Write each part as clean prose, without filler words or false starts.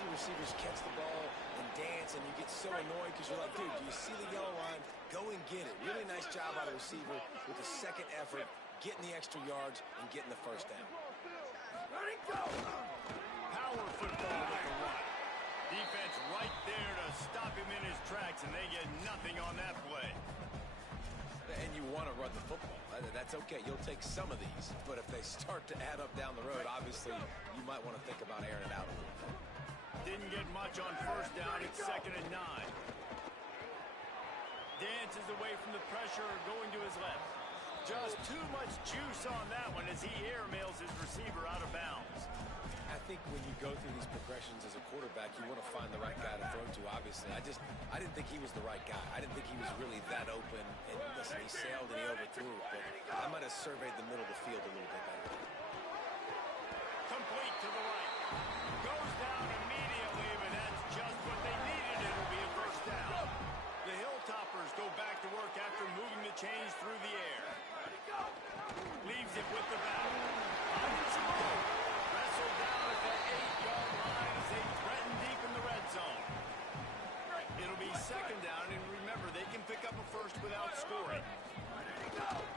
see receivers catch the ball and dance, and you get so annoyed because you're like, dude, do you see the yellow line? Go and get it. Really nice job by the receiver with the second effort, getting the extra yards and getting the first down. Ready, go! Power football with the run. Defense right there to stop him in his tracks, and they get nothing on that play. And you want to run the football. That's okay. You'll take some of these. But if they start to add up down the road, obviously you might want to think about airing it out a little bit. Didn't get much on first down. It's 2nd and 9. Dances away from the pressure, going to his left. Just too much juice on that one as he airmails his receiver out of bounds. I think when you go through these progressions as a quarterback, you want to find the right guy to throw to, obviously. I didn't think he was the right guy. I didn't think he was really that open. And listen, he sailed and he overthrew it, but I might have surveyed the middle of the field a little bit better. Complete to the right. Goes down immediately, but that's just what they needed. It'll be a first down. The Hilltoppers go back to work after moving the chains through the air. Leaves it with the back. Wrestled down at the 8-yard line as they threaten deep in the red zone. It'll be 2nd down, and remember, they can pick up a first without scoring.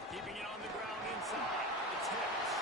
Keeping it on the ground inside. It's Hicks.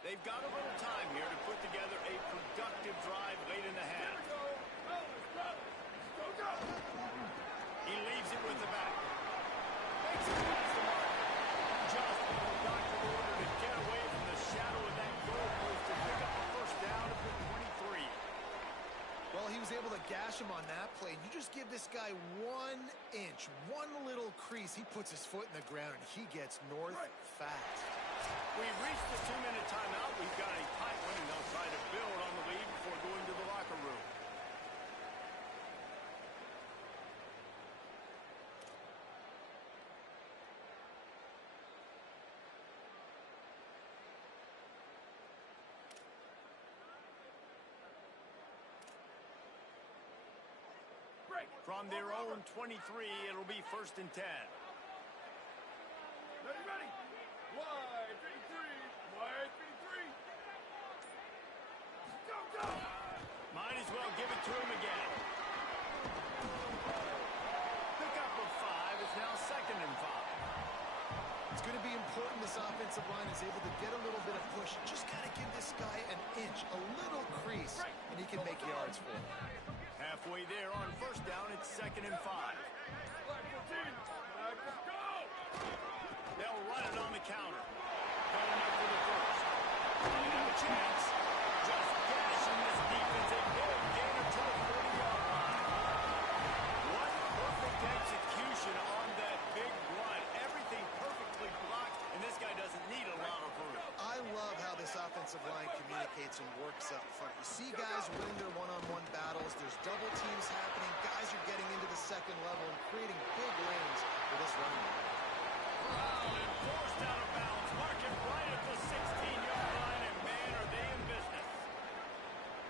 They've got a little time here to put together a productive drive late in the half. He leaves it with the back. Makes it past the mark. Just what the doctor ordered to get away from the shadow of that goalpost to pick up a first down at the 23. Well, he was able to gash him on that play. You just give this guy 1 inch, one little crease. He puts his foot in the ground, and he gets north fast. We've reached the 2-minute timeout. We've got a tight one, and they'll try to build on the lead before going to the locker room. From their own 23, it'll be 1st and 10. Ready. Wide, 3. Wide, 3. Go! Might as well give it to him again. Pick up of 5 is now 2nd and 5. It's going to be important this offensive line is able to get a little bit of push. Just got to give this guy an inch, a little crease, and he can make yards for him. Halfway there on first down, it's 2nd and 5. They'll run it on the counter. Going up for the first. Might have a chance. Just gashing this defense. A big gainer to the 40-yard line. What perfect execution on that big run. Everything perfectly blocked, and this guy doesn't need a lot of room. I love how this offensive line communicates and works up front. You see guys winning their one-on-one battles. There's double teams happening. Guys are getting into the second level and creating big lanes for this running back. Brown and forced out of bounds. Marking right at the 16-yard line, and man, are they in business.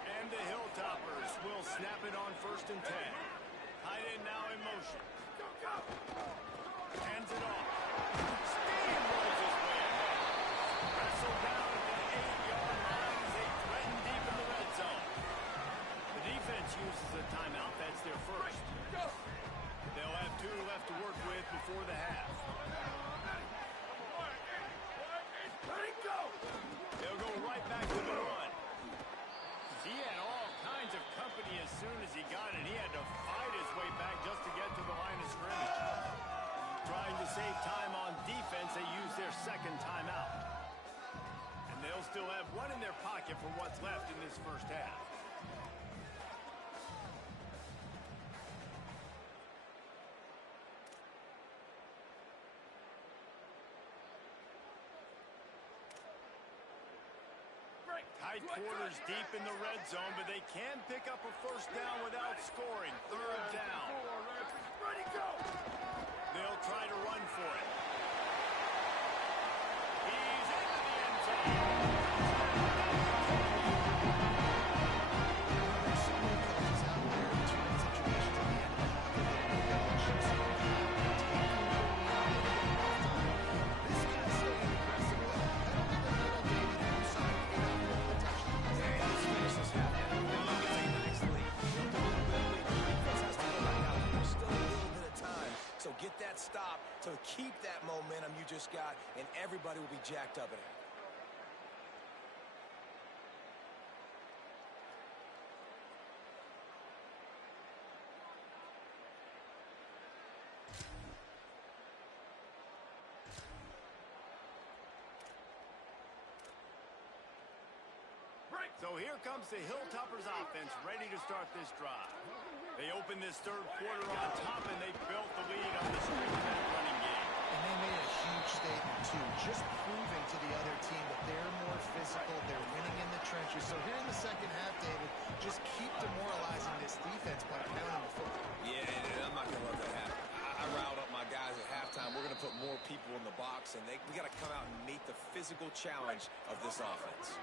And the Hilltoppers will snap it on 1st and 10. Tight end now in motion. Hands it off. Steamrolls his way ahead. Wrestled down at the 8-yard line as they threaten deep in the red zone. The defense uses a timeout. That's their first. They'll have 2 left to work with before the half. They'll go right back to the run. He had all kinds of company as soon as he got it. He had to fight his way back just to get to the line of scrimmage. have one in their pocket for what's left in this first half. Tight quarters deep in the red zone, but they can pick up a first down without scoring. Third down. Ready, go! They'll try to run for it. He's into the end zone. There's so many coaches out there in certain situations at the end of the half that they coach, so you have to take this guy's staying aggressive, though. Pedal to the metal, David, and you saw it paid off with the touchdown. Hey, let's finish this half. Now it's a nice lead. Built a little bit of lead. The defense has to go back out. There's still a little bit of time. So get that stop to keep that momentum you just got, and everybody will be jacked up at it. So here comes the Hilltoppers offense ready to start this drive. They open this third quarter on top, and they built the lead on the streak of that running game. And they made a huge statement, too, just proving to the other team that they're more physical, they're winning in the trenches. So here in the second half, David, just keep demoralizing this defense by pounding the football. Yeah, and I'm not going to let that happen. I riled up my guys at halftime. We're going to put more people in the box, and we got to come out and meet the physical challenge of this offense.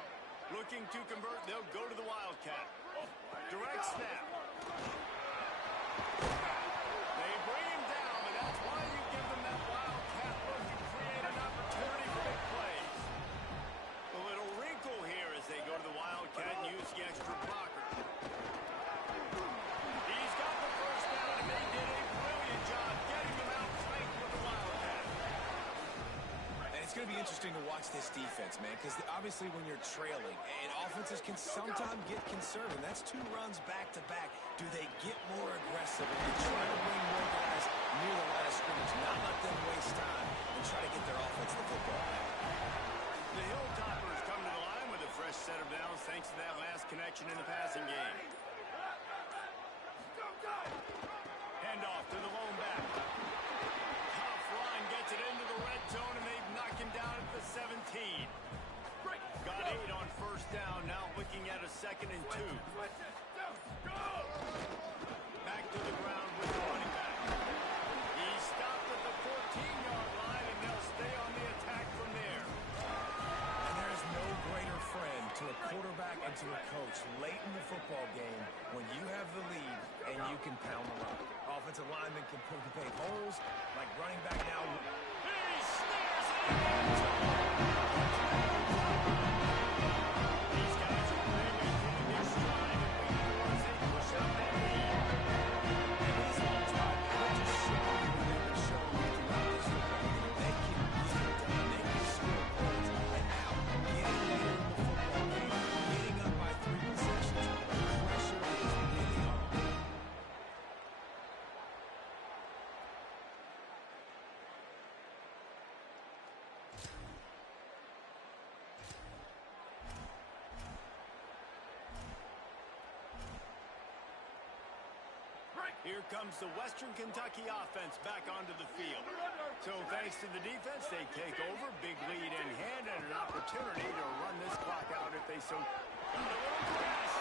Looking to convert, they'll go to the Wildcat. Direct snap. They bring him down, but that's why you give them that Wildcat look to create an opportunity for big plays. A little wrinkle here as they go to the Wildcat and use the extra blocker. He's got the first down, and they did a brilliant job getting them out flanked with the Wildcat. And it's going to be interesting to watch this defense, man, because obviously when you're trailing, and offenses can sometimes get conservative. That's 2 runs back-to-back. Do they get more aggressive and try to bring more guys near the line of scrimmage, not let them waste time, and try to get their offense the football back? The Hilltoppers come to the line with a fresh set of downs thanks to that last connection in the passing game. Handoff to the lone back. Tough run gets it into the red zone, and they've knocked him down at the 17. Got 8 on first down, now looking at a 2nd and 2. Back to the ground with the running back. He stopped at the 14-yard line, and they'll stay on the attack from there. And there is no greater friend to a quarterback and to a coach late in the football game when you have the lead and you can pound the rock. Offensive linemen can paint holes like running back now. He snares it in the end zone. These guys are really hitting their stride and waiting for us. They push out that lead. And these long drive, they're just showing you what they've been showing you throughout this football game. They can get it done. They can score points. And now, getting later in the football game, getting up by 3 possessions, the pressure is really on. Here comes the Western Kentucky offense back onto the field. So thanks to the defense, they take over. Big lead in hand and an opportunity to run this clock out if they so. Got a little press.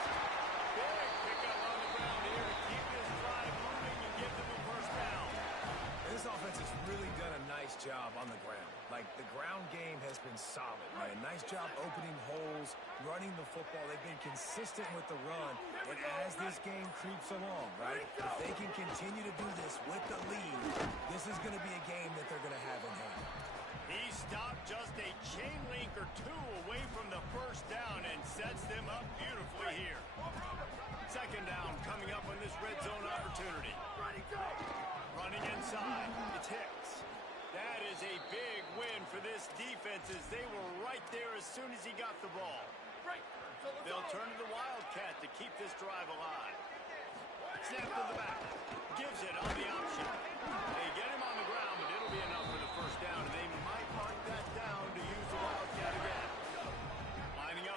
Big pickup on the ground here to keep this drive moving and give them a first down. And this offense has really done a nice job on the ground. Like, the ground game has been solid, man. Nice job opening holes, running the football. They've been consistent with the run. And as this game creeps along, right, if they can continue to do this with the lead, this is going to be a game that they're going to have in hand. He stopped just a chain link or 2 away from the first down and sets them up beautifully here. 2nd down coming up on this red zone opportunity. Running inside, it's Hicks. That is a big win for this defense as they were right there as soon as he got the ball. They'll turn to the Wildcat to keep this drive alive. Snap to the back. Gives it on the option. They get him on the ground, but it'll be enough for the first down, and they might mark that down to use the Wildcat again. Lining up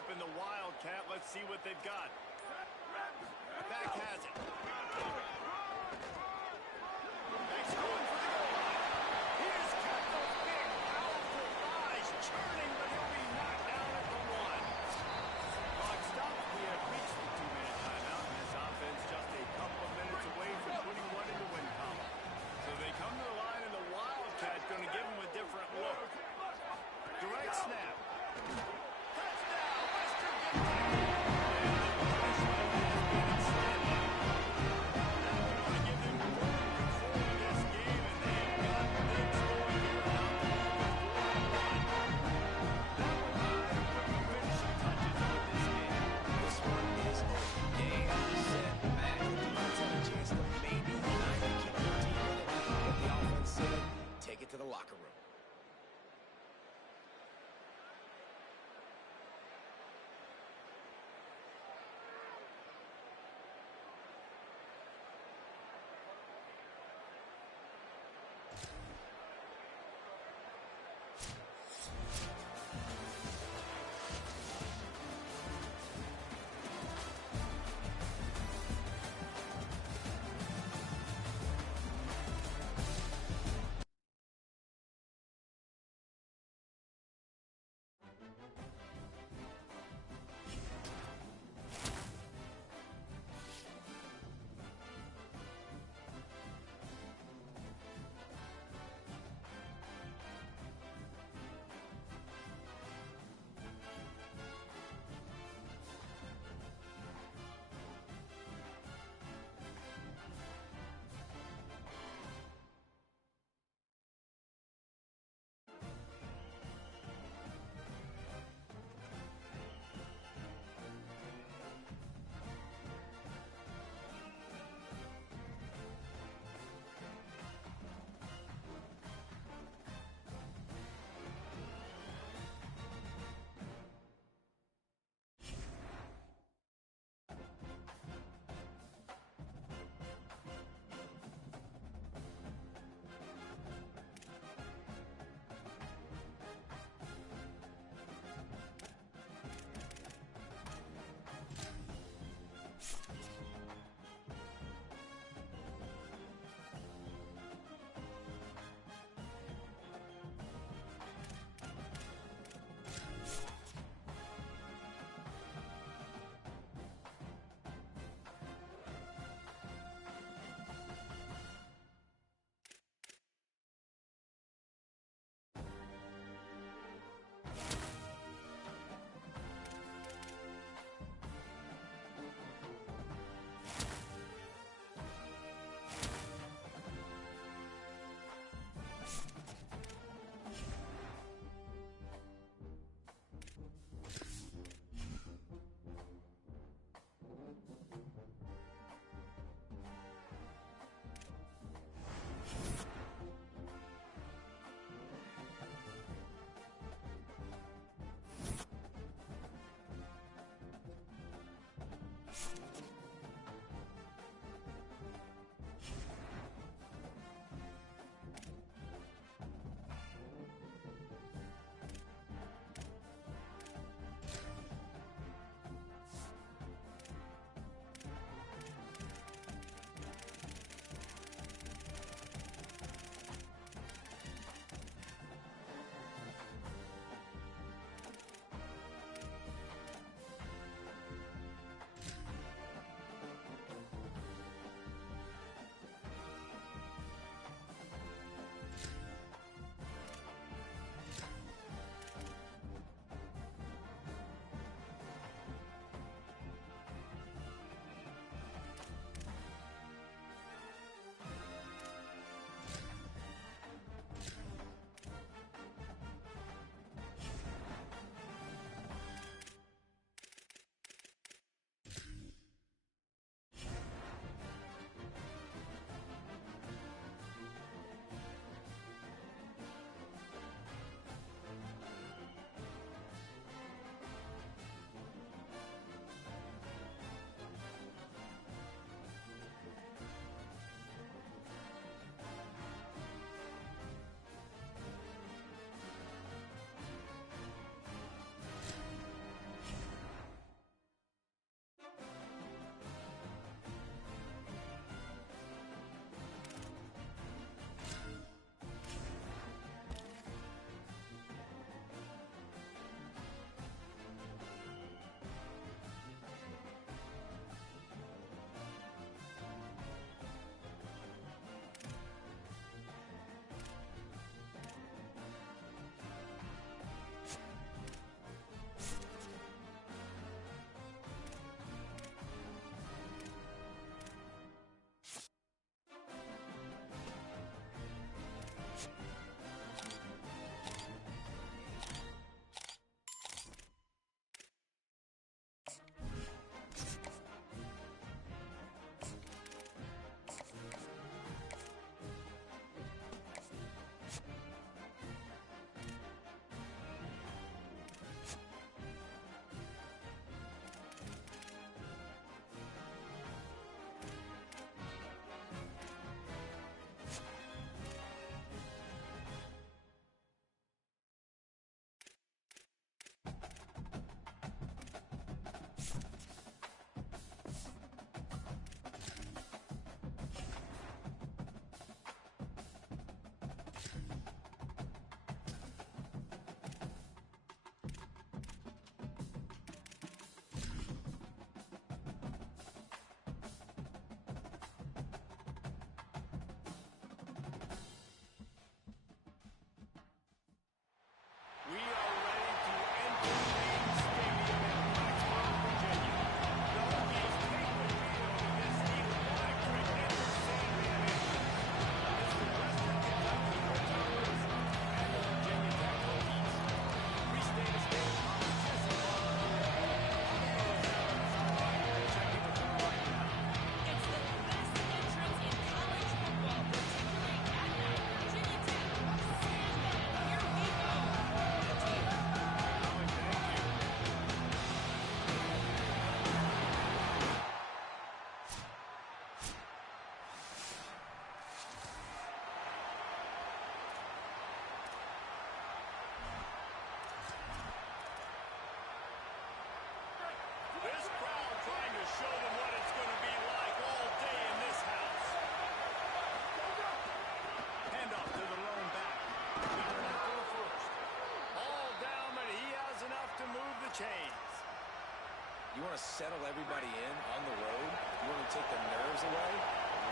to settle everybody in on the road, you want to take the nerves away,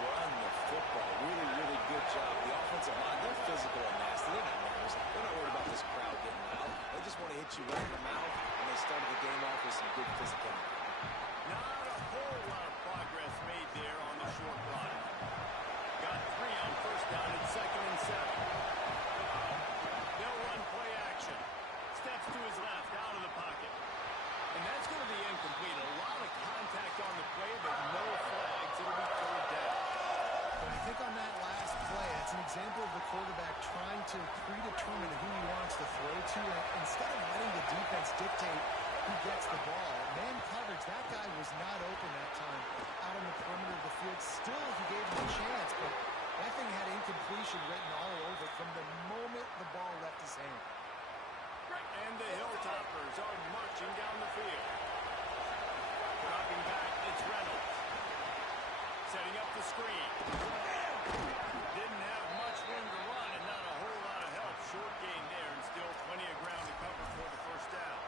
run the football. Really, really good job. The offensive line, they're physical and nasty. They're not nervous. They're not worried about this crowd getting loud. They just want to hit you right in the mouth, and they started the game off with some good physicality. Not a whole lot of progress made there on the short run. Got 3 on first down and 2nd and 7. They'll run play action. Steps to his left, out of the pocket. And that's going to be incomplete. A lot of contact on the play, but no flags. It'll be 3rd down. But I think on that last play, it's an example of the quarterback trying to predetermine who he wants to throw to, and instead of letting the defense dictate who gets the ball. Man coverage, that guy was not open that time out on the perimeter of the field. Still, he gave him a chance, but that thing had incompletion written all over it from the moment the ball left his hand. And the Hilltoppers are marching down the field. Dropping back, it's Reynolds. Setting up the screen. Didn't have much room to run and not a whole lot of help. Short gain there and still plenty of ground to cover for the first down.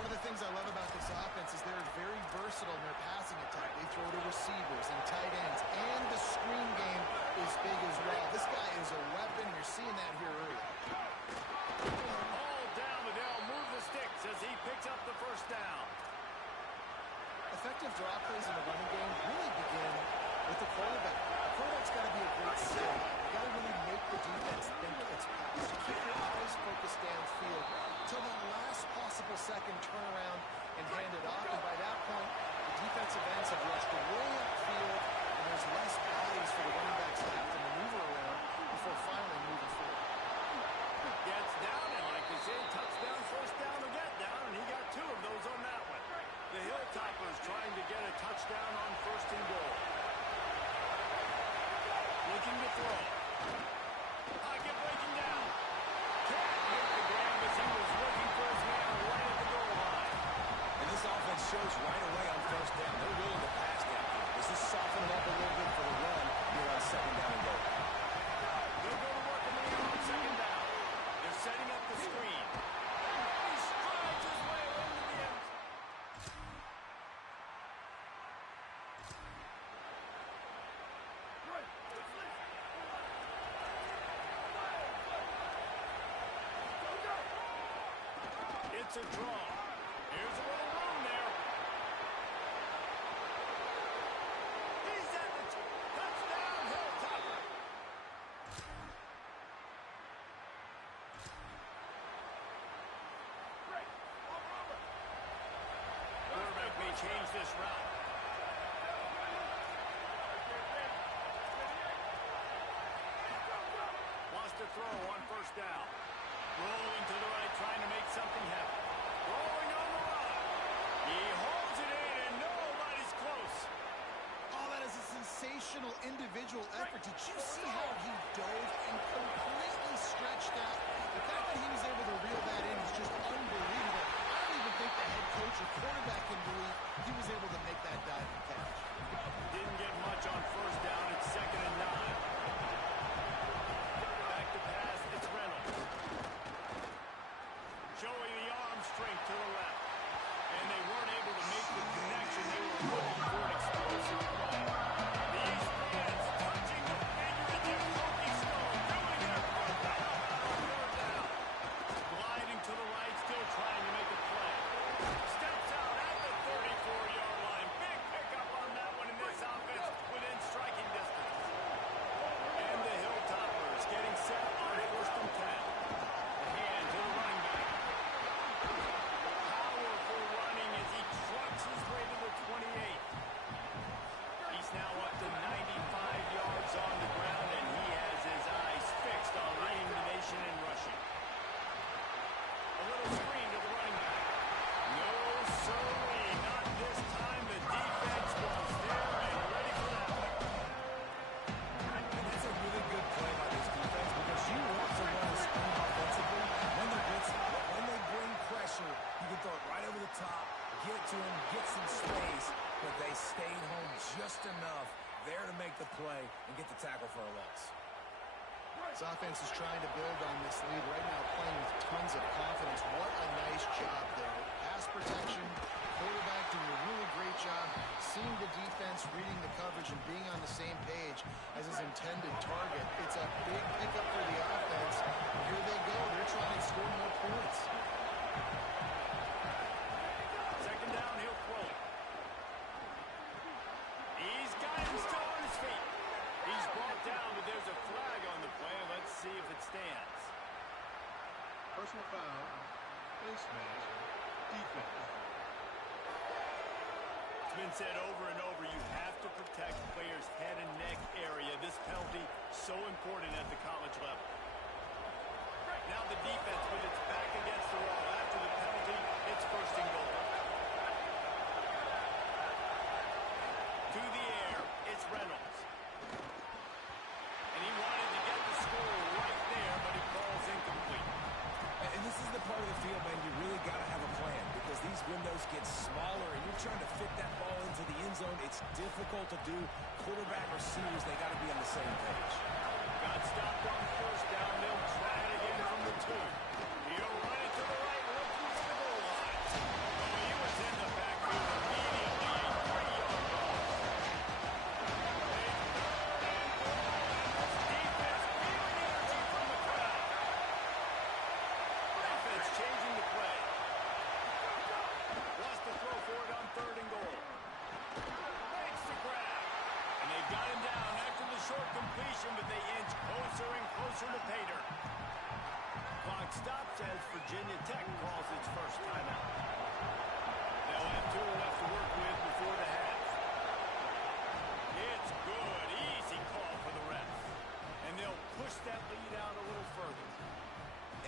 One of the things I love about this offense is they're very versatile in their passing attack. They throw to receivers and tight ends, and the screen game is big as well. This guy is a weapon. You're seeing that here early. All down, Liddell move the sticks as he picks up the first down. Effective draw plays in the running game really begin with the quarterback. The quarterback's got to be a great center. You've got to really make the defense think it's pass. You keep your eyes focused downfield until the last possible second turnaround and hand it off. And by that point, the defensive ends have rushed way upfield, and there's less bodies for the running backs to have to maneuver around before finally moving forward. Gets down, and like they say, touchdown, first down, or get down, and he got 2 of those on that one. The Hilltoppers trying to get a touchdown on 1st and goal. Looking to throw. Pocket breaking down. Can't make the grab as he was looking for his man right at the goal line. And this offense shows right away on 1st down. They're willing to pass down. Does this soften it up a little bit for the run here on 2nd down and goal? They'll go to work in the air on 2nd down. They're setting up the screen. He strides his way into the end. It's a draw. Here's a little room there. He's at the touchdown, Hilltopper. Quarterback may change this route. Wants to throw on 1st down. Rolling to the right, trying to make something happen. Rolling on the run. He holds it in, and nobody's close. Oh, that is a sensational individual effort. Did you see how he dove and completely stretched out? The fact that he was able to reel that in is just unbelievable. I don't even think the head coach or quarterback can believe he was able to make that dive and catch. Didn't get much on 1st down. It's 2nd and 9. Back to pass. It's Reynolds. Showing the arm strength to the left. And they weren't able to make the connection. They were looking for an explosive play. These fans touching the finger in their funky skull, doing their part to help out on 3rd down. Gliding to the right, still trying to make a play. Steps out at the 34-yard line. Big pickup on that one in this offense within striking distance. And the Hilltoppers getting set on 1st and 10. The hand to the running back. Powerful running as he trucks his way to the 28. He's now up to 95 yards on the ground, and he has his eyes fixed on leading the nation in rushing. A little screen to the running back. No, sirree, not this time. The defense was there and ready for that one. And that's a really good play by this defense because you want to run a screen offensively when they bring pressure, you can throw it right over the top, get to him, get some space, but they stayed home just enough there to make the play and get the tackle for a loss. This offense is trying to build on this lead right now, playing with tons of confidence. What a nice job there. Pass protection, quarterback doing a really great job seeing the defense, reading the coverage, and being on the same page as his intended target. It's a big pickup for the offense. And here they go. They're trying to score more points. Second down, he'll throw it. He's got him still on his feet. He's brought down, but there's a flag on the play. Let's see if it stands. Personal foul. Face mask. Defense. It's been said over and over, you have to protect players' head and neck area. This penalty, so important at the college level. Now the defense with its back against the wall. After the penalty, it's first and goal. To the air, it's Reynolds. And he wanted to get the score right there, but it falls incomplete. And this is the part of the field, man, you really got to have a plan because these windows get smaller and you're trying to fit that ball into the end zone. It's difficult to do. Quarterback, receivers, they got to be on the same page. Got stopped on first down. They'll try it again from the 2. He'll run it to the right, looking for the goal line. Oh, he was in the backfield immediately. A 3-yard loss. This defense feeling energy from the crowd. Offense changing the play. Wants to throw for it on third and goal. Makes the grab. And they've got him down after the short completion, but they inch closer and closer to pay dirt. Clock stops as Virginia Tech calls its first timeout. They'll have 2 left to work with before the half. It's good. Easy call for the ref. And they'll push that lead out a little further.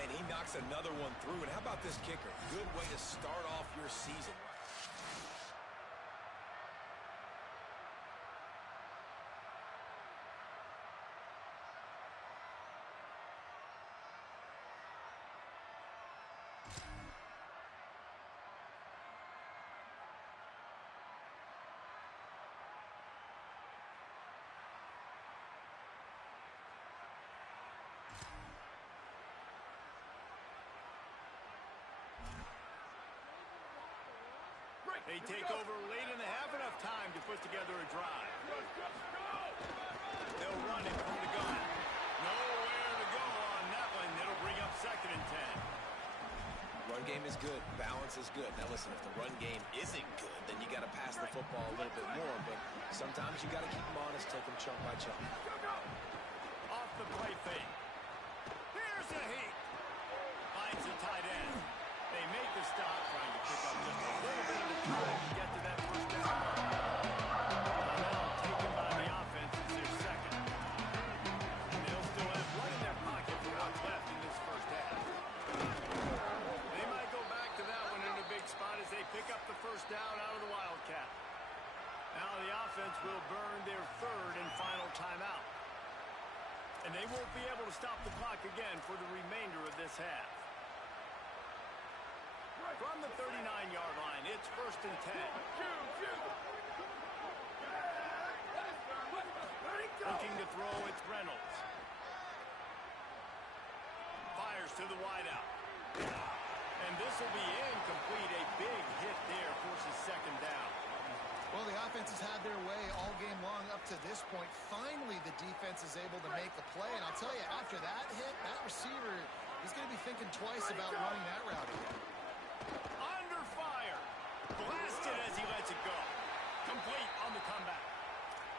And he knocks another one through. And how about this kicker? Good way to start off your season. They take over late in the half, enough time to put together a drive. They'll run it from the gun. Nowhere to go on that one. It'll bring up second and 10. Run game is good. Balance is good. Now, listen, if the run game isn't good, then you got to pass the football a little bit more. But sometimes you got to keep them honest, take them chunk by chunk. Off the play fake. Here's a heat. Finds the tight end. They make the stop, trying to pick up just a little bit of the time to get to that first down. Now taken by the offense is their second. And they'll still have one in their pocket for what's left in this first half. They might go back to that one in a big spot as they pick up the first down out of the Wildcat. Now the offense will burn their third and final timeout. And they won't be able to stop the clock again for the remainder of this half. From the 39-yard line, it's first and 10. Looking to throw, it's Reynolds. Fires to the wideout. And this will be incomplete. A big hit there forces second down. Well, the offense has had their way all game long up to this point. Finally, the defense is able to make a play. And I'll tell you, after that hit, that receiver, he's going to be thinking twice about running that route again. Under fire. Blasted as he lets it go. Complete on the comeback.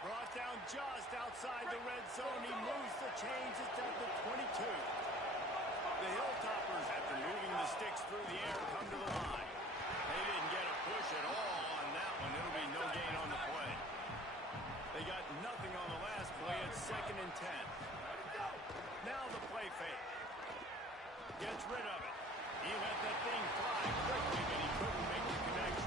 Brought down just outside the red zone. He moves the chains. It's at the 22. The Hilltoppers, after moving the sticks through the air, come to the line. They didn't get a push at all on that one. It'll be no gain on the play. They got nothing on the last play. It's second and 10. Now the play fake. Gets rid of it. He let that thing fly quickly, but he couldn't make the connection.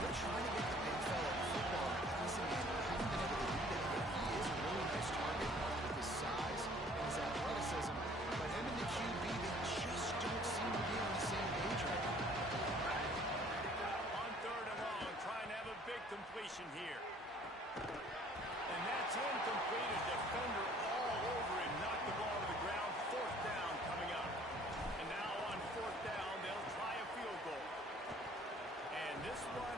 They're trying to get the big fella in football. Listen, man, they haven't been able to do that yet. He is a really nice target with his size and his athleticism. But him and the QB, they just don't seem to be on the same page right now. On third and long, trying to have a big completion here. And that's incomplete. A defender all over him. Knocked the ball to the ground. Fourth down coming up. And now on fourth down, they'll try a field goal. And this one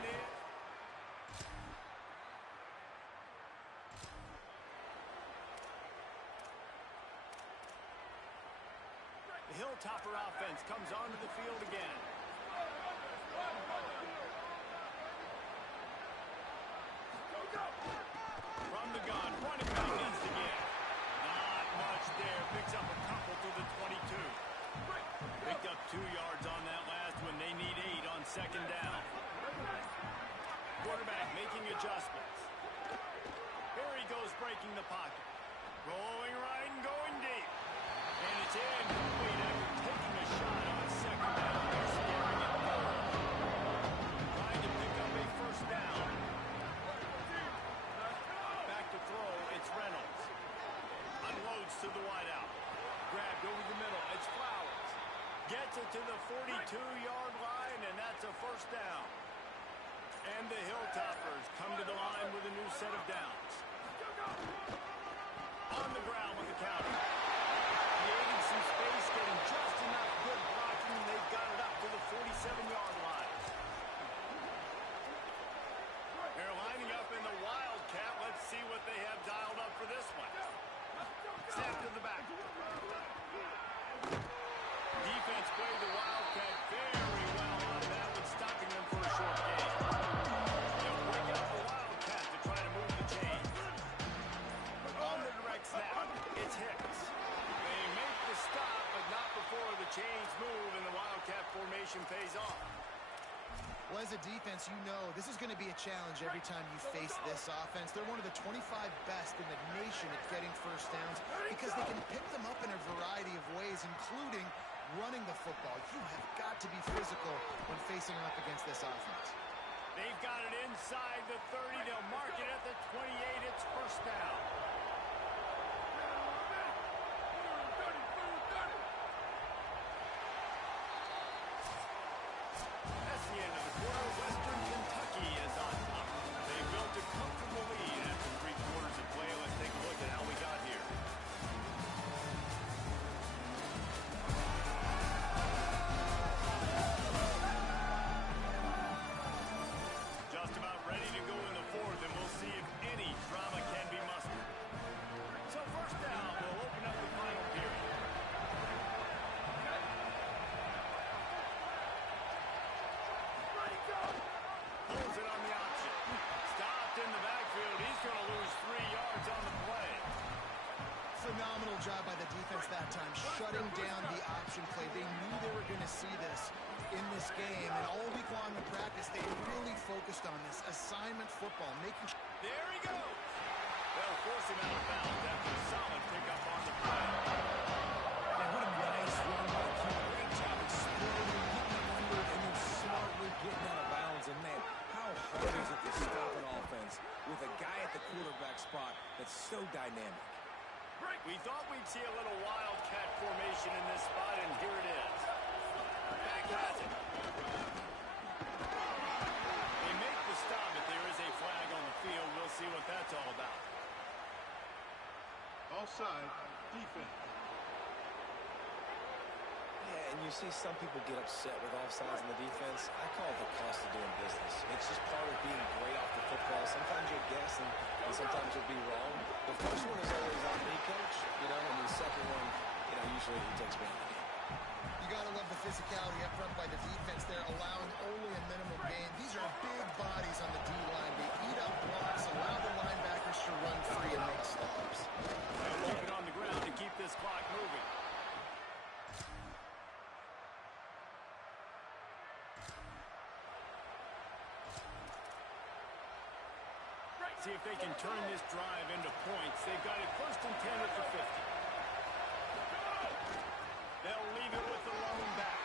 The Hilltopper offense comes onto the field again. From the gun, running back needs to get. Not much there. Picks up a couple to the 22. Picked up 2 yards on that last one. They need 8 on second down. Quarterback making adjustments. Here he goes breaking the pocket. Rolling right and going deep. And it's incomplete after taking a shot on second down. They're scaring it forward. Trying to pick up a first down. Back to throw, it's Reynolds. Unloads to the wideout. Grabbed over the middle, it's Flowers. Gets it to the 42-yard line, and that's a first down. And the Hilltoppers come to the line with a new set of downs. On the ground with the counter. Creating some space, getting just enough good blocking, and they've got it up to the 47-yard line. They're lining up in the Wildcat. Let's see what they have dialed up for this one. Snap to the back. Defense played the Wildcat very well out of that one, stopping them for a short gain. They'll break out the Wildcat to try to move the chains. On the direct snap, it's Hicks. They make the stop, but not before the chains move and the Wildcat formation pays off. Well, as a defense, you know this is going to be a challenge every time you face this offense. They're one of the 25 best in the nation at getting first downs because they can pick them up in a variety of ways, including running the football. You have got to be physical when facing off against this offense. They've got it inside the 30. They'll mark it at the 28. It's first down. That's the end of the quarter. Western Kentucky is on top. They built a comfortable lead after 3 quarters of play. Let's take a look at how we got here. Just about ready to go in the fourth, and we'll see if any drama can be mustered. So first down, we'll open up the final period. Holds it on the option. Stopped in the backfield. He's going to lose 3 yards on the play. Phenomenal job by the defense that time, shutting down the option play. They knew they were going to see this in this game, and all week long in practice, they really focused on this assignment football, making sure. There he goes. They'll force him out of bounds after a solid pickup on the play. Man, what a nice run by the keeper. Great job exploding, getting upfield, and then smartly getting out of bounds. And man, how hard is it to stop an offense with a guy at the quarterback spot that's so dynamic? We thought we'd see a little Wildcat formation in this spot, and here it is. Back has it. They make the stop, but there is a flag on the field. We'll see what that's all about. Offside, defense. Yeah, and you see some people get upset with offsides in the defense. I call it the cost of doing business. It's just part of being great off the football. Sometimes you'll guess, and sometimes you'll be wrong. The first one is always on me, Coach, and the second one, usually he takes me. You got to love the physicality up front by the defense there, allowing only a minimal gain. These are big bodies on the D-line. They eat up blocks, allow the linebackers to run free and make stops. They'll keep it on the ground to keep this clock moving. See if they can turn this drive into points. They've got it first and 10 at the 50. They'll leave it with the lone back.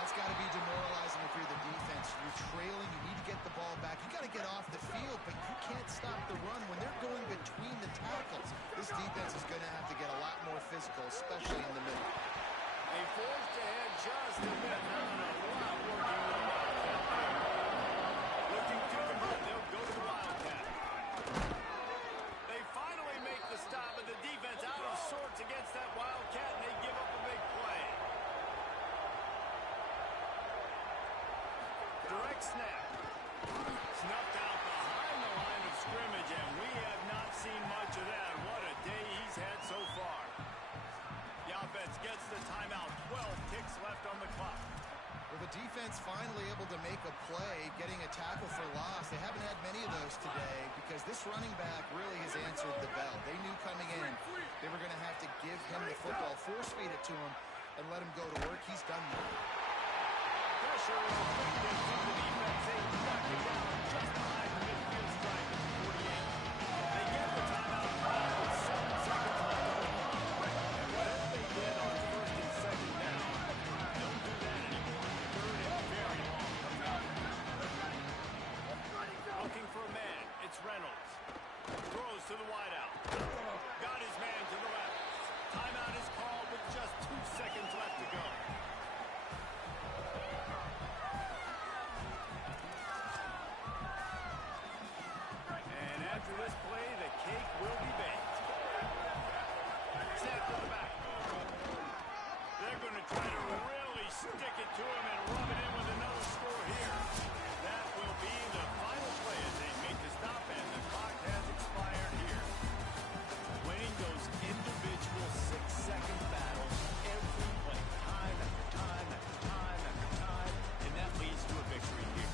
That's got to be demoralizing if you're the defense. You're trailing. You need to get the ball back. You got to get off the field, but you can't stop the run when they're going between the tackles. This defense is going to have to get a lot more physical, especially in the middle. They forced ahead just a bit. Not a lot working with the Wildcat there. Looking to convert. They'll go to the Wildcat. They finally make the stop, but the defense out of sorts against that Wildcat, and they give up a big play. Direct snap. Snuffed out behind the line of scrimmage, and we have not seen much of that. What a day he's had so far. The offense defense gets the timeout. 12 ticks left on the clock. With the defense finally able to make a play, getting a tackle for loss. They haven't had many of those today because this running back really has answered the bell. They knew coming in they were going to have to give him the football, force feed it to him, and let him go to work. He's done that. Pressure on the defense. They knock it down just behind the midfield stripe at the 48. They get the timeout clock with 7 seconds left on the clock. And whatever they did on first and second down, don't do that anymore. Third and very long coming up. Looking for a man. It's Reynolds. Throws to the wideout. Got his man to the left. Timeout is called with just 2 seconds left to go. And after this play, the cake will be baked. Snap to the back. They're going to try to really stick it to him and rub it in with another score here. That will be the final play as they make the stop, and the clock has expired here. Winning those individual 6-second battles every play, time after time after time after time, and that leads to a victory here.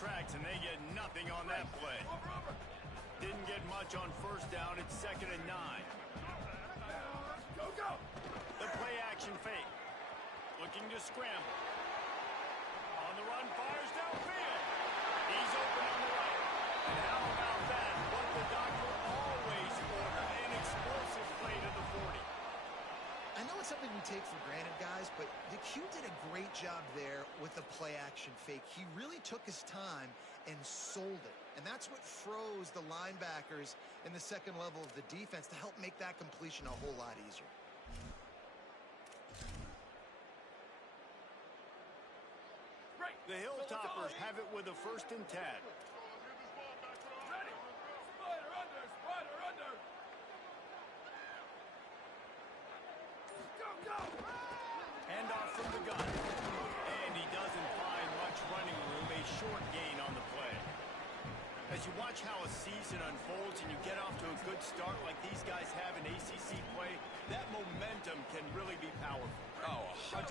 tracks, and they get nothing on that play. Didn't get much on first down. It's 2nd and 9. The play action fake. Looking to scramble. On the run, fires downfield. He's open on the right. And how about that? What the doctor always ordered, an explosive play to the 40. I know it's something we take for granted, guys, but the Q did a great job there with the play action fake. He really took his time and sold it. And that's what froze the linebackers in the second level of the defense to help make that completion a whole lot easier. The Hilltoppers have it with a 1st and 10. Ready. Spider under, spider under. Go, go. Hand off from the gun. And he doesn't find much running room. A short gain on the play. As you watch how a season unfolds and you get off to a good start like these guys have in ACC play, that momentum can really be powerful. Oh, 100%.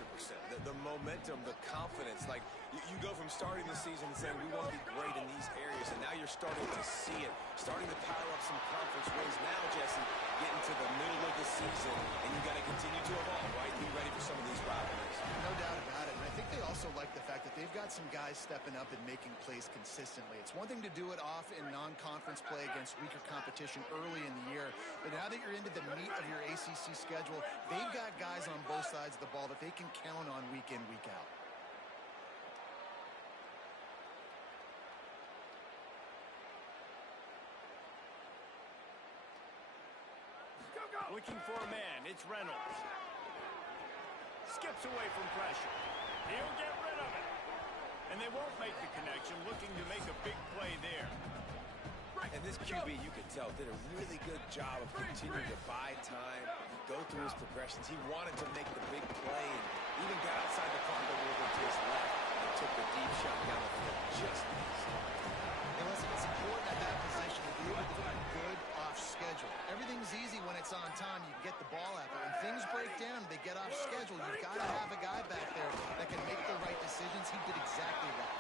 The momentum, the confidence. Like, you go from starting the season and saying we want to be great in these areas, and now you're starting to see it, starting to pile up some conference wins. Now, Jesse, getting to the middle of the season, and you got to continue to evolve, right? Be ready for some of these rivalries. No doubt about it. And I think they also like the fact that they've got some guys stepping up and making plays consistently. It's one thing to do it off in non-conference play against weaker competition early in the year, but now that you're into the meat of your ACC schedule, they've got guys on both sides of the ball that they can count on week in, week out. Go, go. Looking for a man. It's Reynolds. Skips away from pressure. He'll get rid of it. And they won't make the connection, looking to make a big play there. And this QB, you could tell, did a really good job of continuing to buy time, go through his progressions. He wanted to make the big play and even got outside the pocket a little bit to his left and took the deep shot down the field. Just nice. Hey, listen, it's important at that position to be able to be good off schedule. Everything's easy when it's on time. You can get the ball out. But when things break down, they get off schedule. You've got to have a guy back there that can make the right decisions. He did exactly that.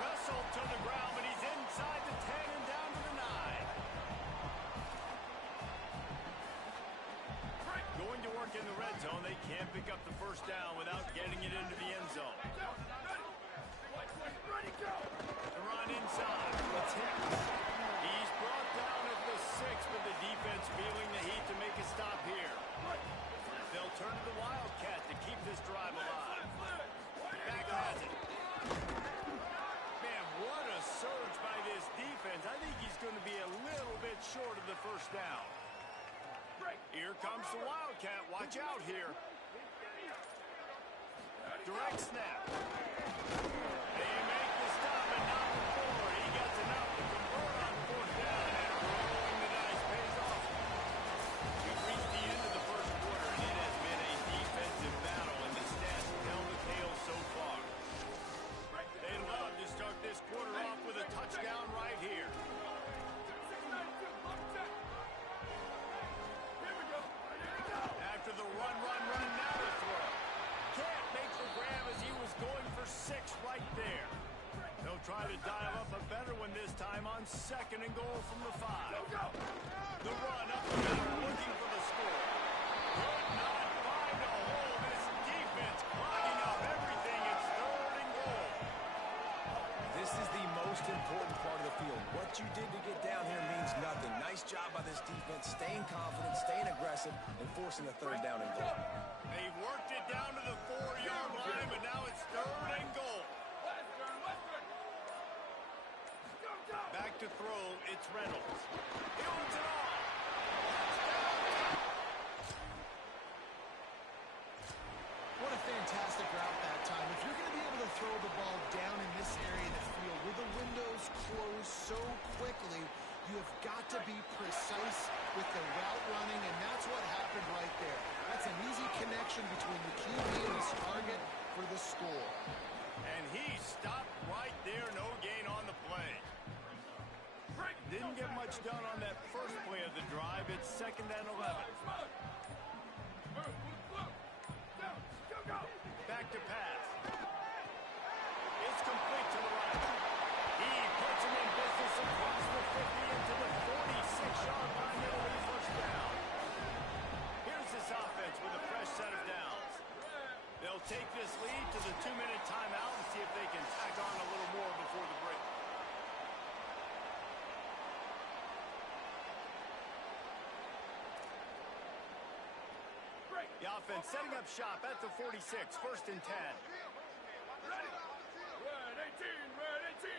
Russell to the ground, but he's inside the 10 and down to the 9. Going to work in the red zone. They can't pick up the 1st down without getting it into the end zone. Ready, go. The run inside. It's Hicks. He's brought down at the 6, but the defense feeling the heat to make a stop here. They'll turn to the Wildcat to keep this drive alive. Back has it. Man, what a surge by this defense. I think he's going to be a little bit short of the 1st down. Here comes the Wildcat. Watch out here. Direct snap. They make the stop and not before. He gets enough to convert on 4th down, and rolling the dice pays off. We've reached the end of the 1st quarter, and it has been a defensive battle, and the stats tell the tale so far. They love to start this quarter off with a touchdown right here. After the run, now the throw. Can't make the grab as he was going for 6 right there. They'll try to dial up a better one this time on 2nd and goal from the 5. The run up the middle, looking for the score. Could not find a hole. This defense clogging up everything. It's 3rd and goal. This is the most important part of the field. What you did to get down here means nothing. Nice job by this defense, staying confident, staying aggressive, and forcing the 3rd down and goal. They've worked it down to the 4-yard line, but now it's 3rd and goal. Back to throw, it's Reynolds. He owns it all. What a fantastic route that time. If you're going to be able to throw the ball down in this area of the field where the windows close so quickly, you have got to be precise with the route running, and that's what happened right there. That's an easy connection between the QB and his target for the score. And he stopped right there, no gain on the play. Didn't get much done on that first play of the drive. It's 2nd and 11. Back to pass. It's complete to the right. He puts him in business across the 50 into the 46-yard line. That'll be 1st down. Here's this offense with a fresh set of downs. They'll take this lead to the 2-minute timeout and see if they can tack on a little more before the break. The offense setting up shop at the 46, 1st and 10. Red 18, red 18.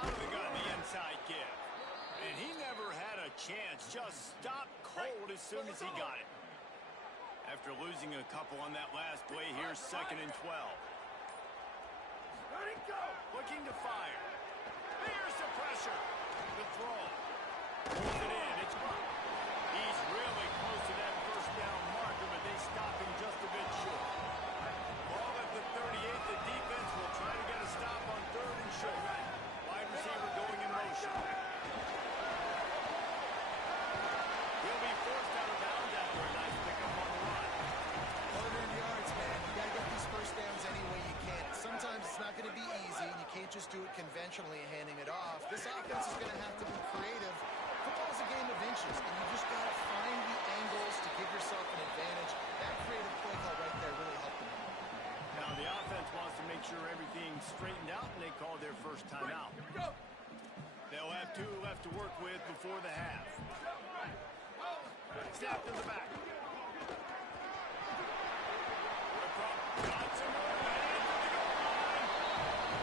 Out of the gun, the inside give. And he never had a chance. Just stopped cold as soon as he got it. After losing a couple on that last play, here's 2nd and 12. Ready, go! Looking to fire. Here's the pressure. The throw. Pulls it in. It's blocked. He's really close to that first down marker, but they stop him just a bit short. Ball at the 38. The defense will try to get a stop on 3rd and short. Wide receiver going in motion. He'll be forced out of bounds after a nice pickup on the run. Hard-earned yards, man. You got to get these first downs any way you can. Sometimes it's not going to be easy, and you can't just do it conventionally handing it off. This offense is going to have to be creative. Football's a game of inches, and you just got to find the angles to give yourself an advantage. That creative play call right there really helped them. Now the offense wants to make sure everything's straightened out, and they call their first timeout. Here we go! They'll have 2 left to work with before the half. Snap to the back. Got some room and into the goal line.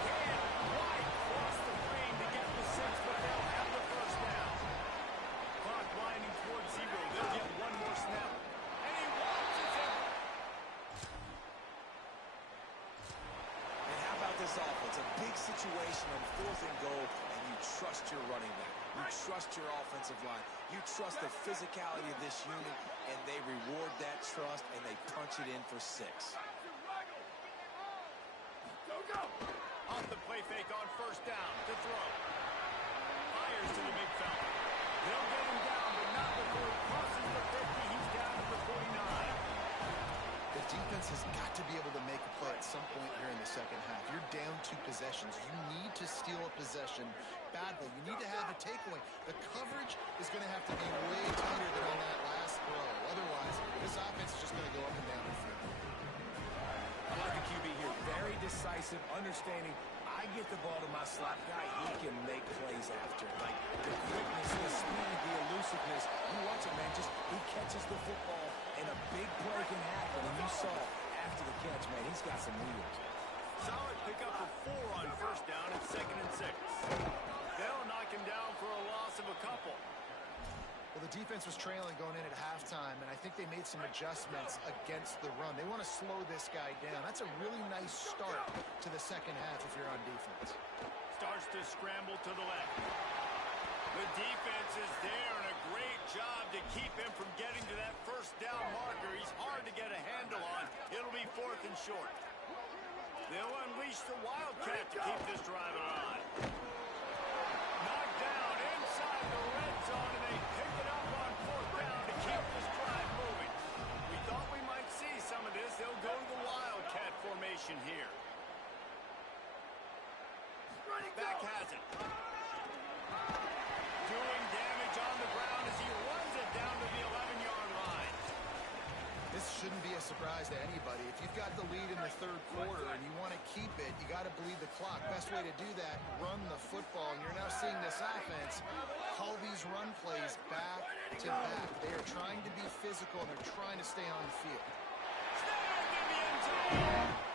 Can't quite cross the frame to get the 6, but they'll have the first down. Clock winding towards 0. They'll get one more snap. And he watches it. And how about this offense? A big situation on 4th and goal, and you trust your running back. You trust your offensive line. You trust the physicality of this unit, and they reward that trust, and they punch it in for 6. Go, go! Off the play fake on first down to throw. Fires to the big fella. They'll get him down, but not before he crosses the 50. He's down to the 49. The defense has got to be able to make a play at some point here in the second half. You're down 2 possessions. You need to steal a possession badly. You need to have a takeaway. The coverage is going to have to be way tighter than on that last throw. Otherwise, this offense is just going to go up and down the field. I like the QB here. Very decisive, understanding. I get the ball to my slot guy. He can make plays after. Like the quickness, the speed, the elusiveness. You watch it, man. Just he catches the football, and a big play can happen. And you saw after the catch, man, he's got some wheels. Solid pickup of 4 on first down at 2nd and 6. They'll knock him down for a loss of a couple. Well, the defense was trailing going in at halftime, and I think they made some adjustments against the run. They want to slow this guy down. That's a really nice start to the second half if you're on defense. Starts to scramble to the left. The defense is there, and a great job to keep him from getting to that first down marker. He's hard to get a handle on. It'll be 4th and short. They'll unleash the Wildcat to keep this drive alive. Knocked down inside the red zone, and they pick it up on 4th down to keep this drive moving. We thought we might see some of this. They'll go to the Wildcat formation here. Back has it. Doing damage on the ground as he runs it down to the 11-yard line. This shouldn't be a surprise to anybody. If you've got the lead in the 3rd quarter and you want to keep it, you got to bleed the clock. Best way to do that, run the football. And you're now seeing this offense call these run plays back to back. They are trying to be physical, and they're trying to stay on the field. Snagged in the end zone.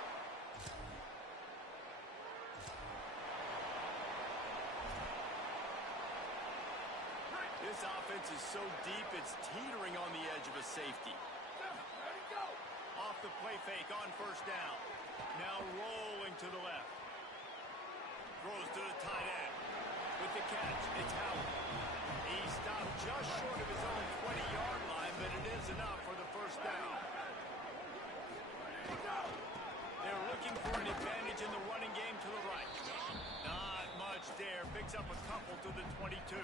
This offense is so deep, it's teetering on the edge of a safety. Ready, go! Off the play fake on first down. Now rolling to the left. Throws to the tight end. With the catch, it's Howard. He stopped just short of his own 20-yard line, but it is enough for the first down. They're looking for an advantage in the running game to the right. Not much there. Picks up a couple to the 22.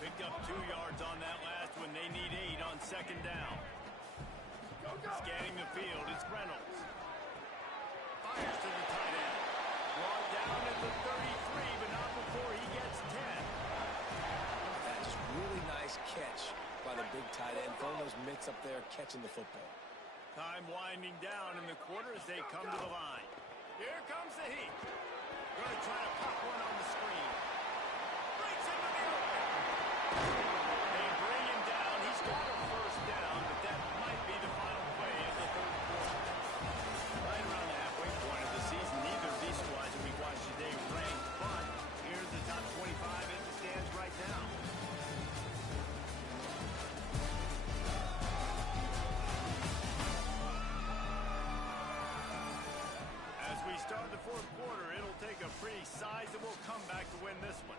Picked up 2 yards on that last one. They need 8 on second down. Scanning the field, it's Reynolds. Fires to the tight end. Brought down at the 33, but not before he gets 10. That's just really nice catch by the big tight end. Throwing those mitts up there, catching the football. Time winding down in the quarter as they come to the line. Here comes the heat. Going to try to pop one on the screen. Breaks into the open. They bring him down. He's got a first down, but that might be the final play of the 3rd quarter. Right around the halfway point of the season, neither of these squads that we watched today ranked, but size and will come back to win this one.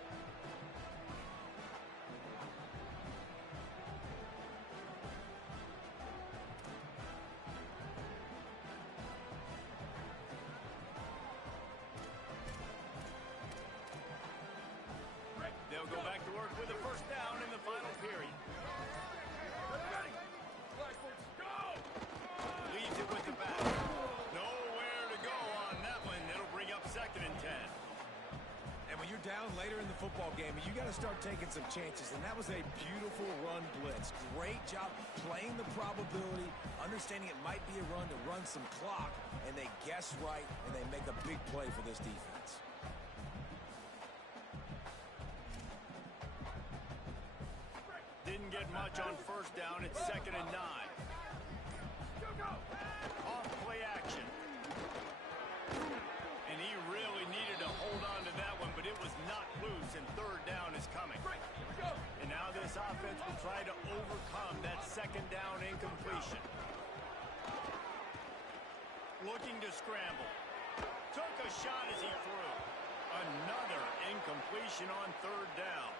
They'll go back to work with a first down in the final period. Leaves it with the back. Nowhere to go on that one. It'll bring up 2nd and 10. And when you're down later in the football game, you got to start taking some chances. And that was a beautiful run blitz. Great job playing the probability, understanding it might be a run to run some clock, and they guess right, and they make a big play for this defense. Didn't get much on first down. It's 2nd and 9. Off play action. And he really needed to hold on to that one, but it was not loose, and 3rd down is coming. And now this offense will try to overcome that 2nd down incompletion. Looking to scramble. Took a shot as he threw. Another incompletion on 3rd down.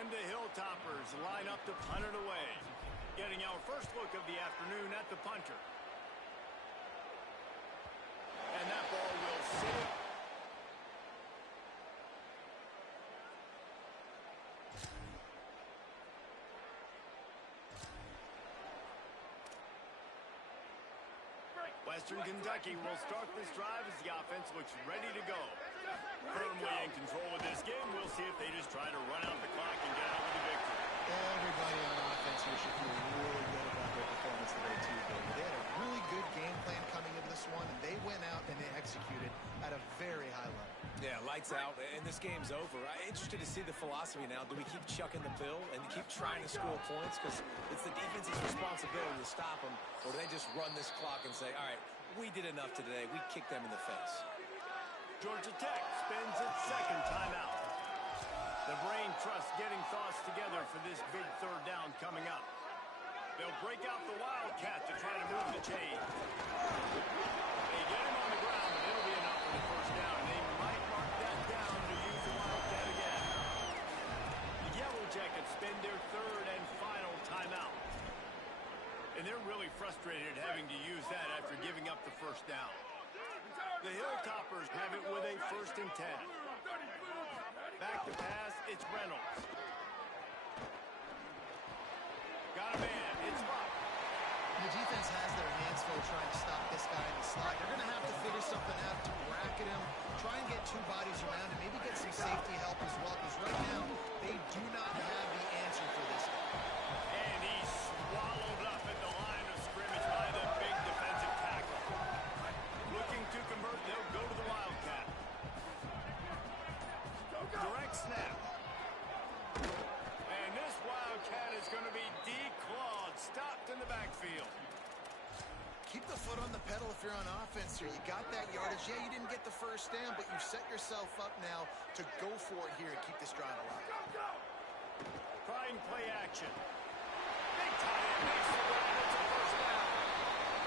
And the Hilltoppers line up to punt it away. Getting our first look of the afternoon at the punter. And that ball will sit. Western Kentucky will start this drive as the offense looks ready to go. Firmly in control of this game. We'll see if they just try to run out the clock and get out with the victory. Everybody on offense here should feel really good about their performance today, too, baby. They had a really good game plan coming into this one, and they went out and they executed at a very high level. Yeah, lights out, and this game's over. I'm interested to see the philosophy now. Do we keep chucking the pill and keep trying to score points? Because it's the defense's responsibility to stop them, or do they just run this clock and say, all right, we did enough today. We kicked them in the face. Georgia Tech spends its 2nd timeout. The brain trust getting thoughts together for this big 3rd down coming up. They'll break out the Wildcat to try to move the chain. They get him on the ground, but it'll be enough for the first down. They might mark that down to use the Wildcat again. The Yellow Jackets spend their 3rd and final timeout. And they're really frustrated having to use that after giving up the first down. The Hilltoppers have it with a 1st and 10. Back to pass, it's Reynolds. Got a man, it's Buck. The defense has their hands full trying to stop this guy in the slot. They're going to have to figure something out to bracket him, try and get 2 bodies around him, maybe get some safety help as well, because right now they do not have the answer for this guy. And he's swallowed up at the line of scrimmage by the big defensive tackle. Looking to convert, they'll go to the Wildcat. Direct snap. And this Wildcat is going to be declawed, stopped in the backfield. Keep the foot on the pedal if you're on offense here. You got that yardage. Yeah, you didn't get the first down, but you've set yourself up now to go for it here and keep this drive alive. Trying play action. Big tight end makes the run. It's a first down.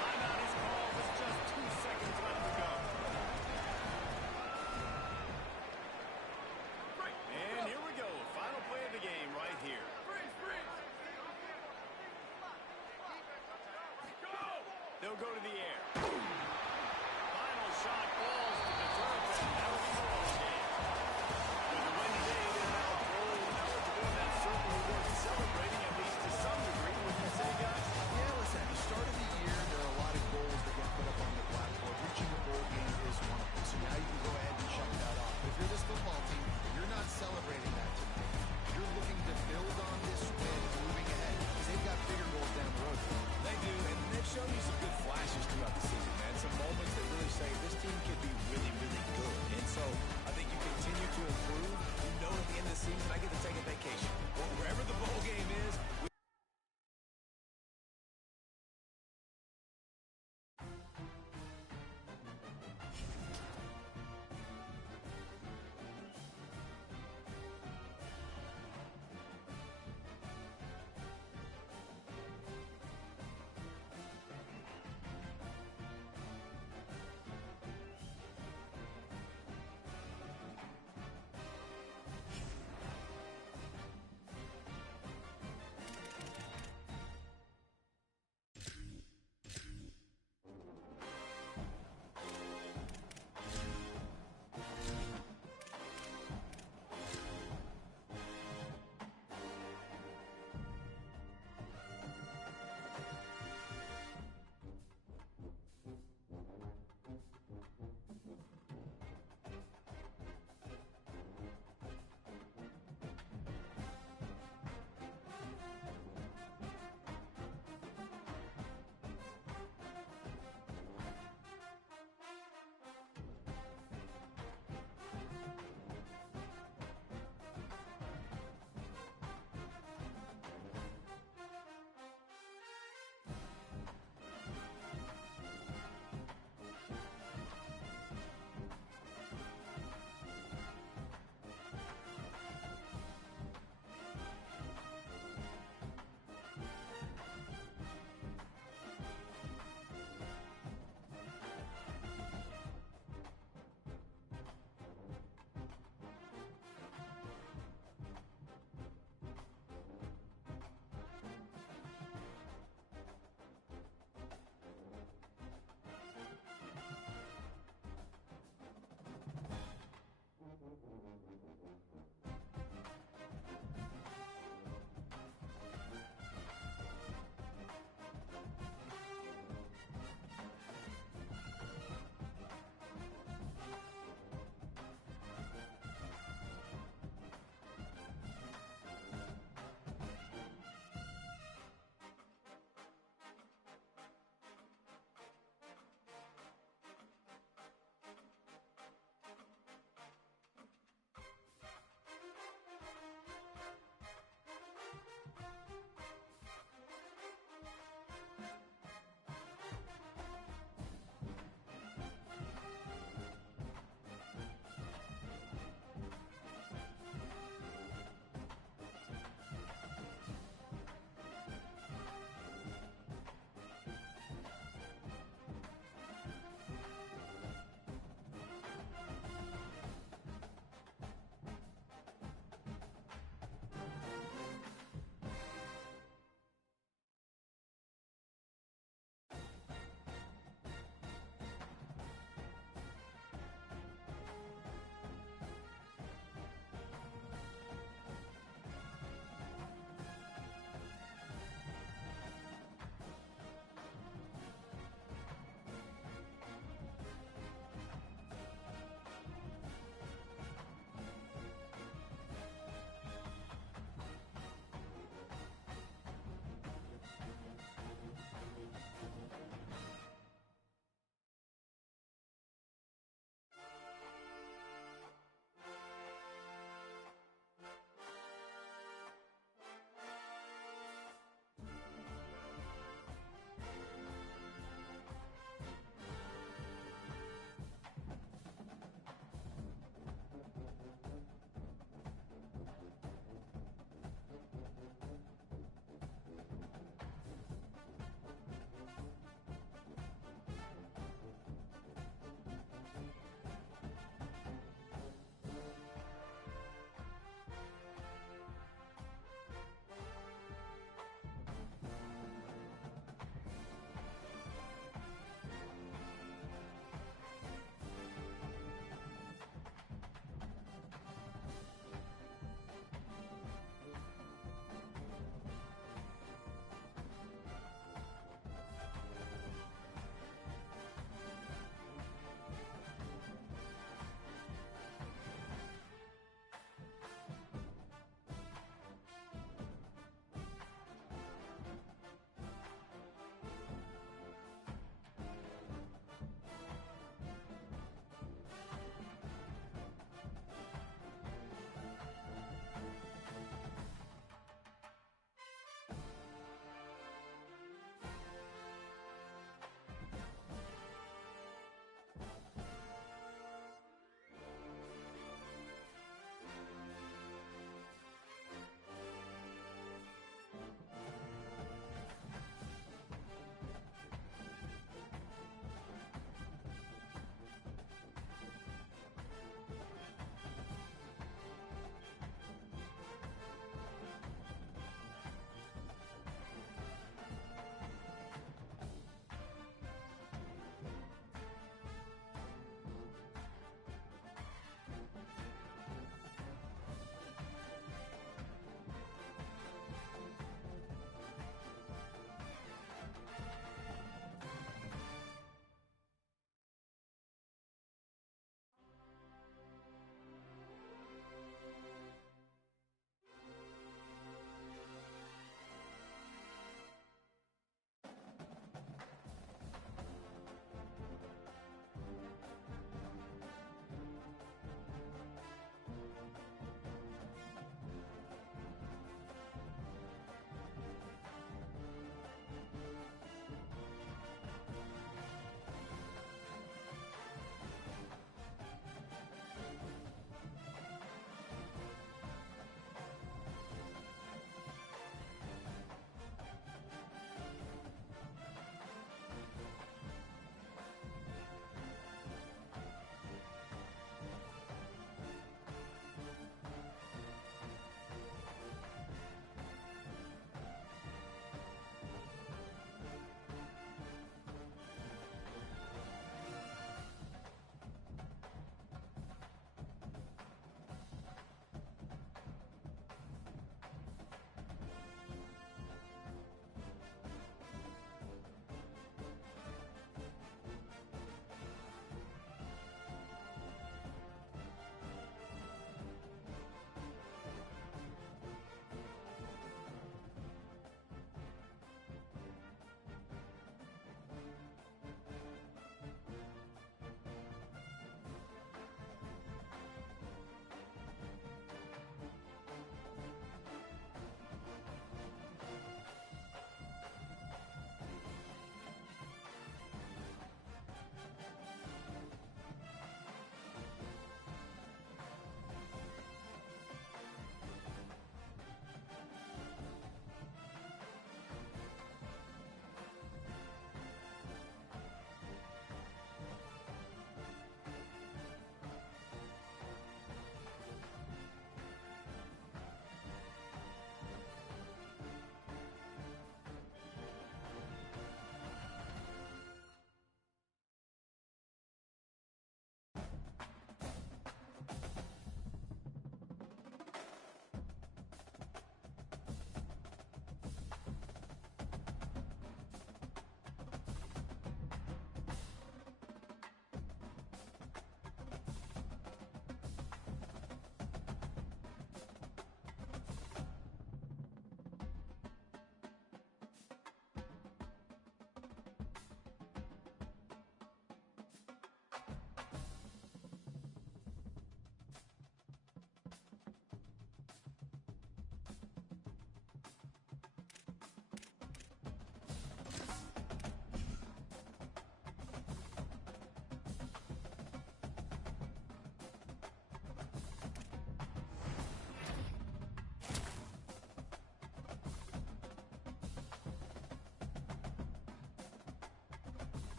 Timeout is called with just 2 seconds left to go. And here we go. Final play of the game right here. They'll go to the air. Final shot falls to the turf, and that will be the ball game. With the win today, they're now bowl eligible, and that's certainly worth celebrating, at least to some degree. What do you say, guys? Yeah, listen, at the start of the year, there are a lot of goals that get put up on the blackboard. Reaching a bowl game is one of them. So now you can go ahead and check that off. If you're this football team, you're not celebrating that tonight. You're looking to build on this win moving ahead, because they've got bigger goals down the road. They do, and they've shown you some good flashes throughout the season, man. Some moments that really say this team could be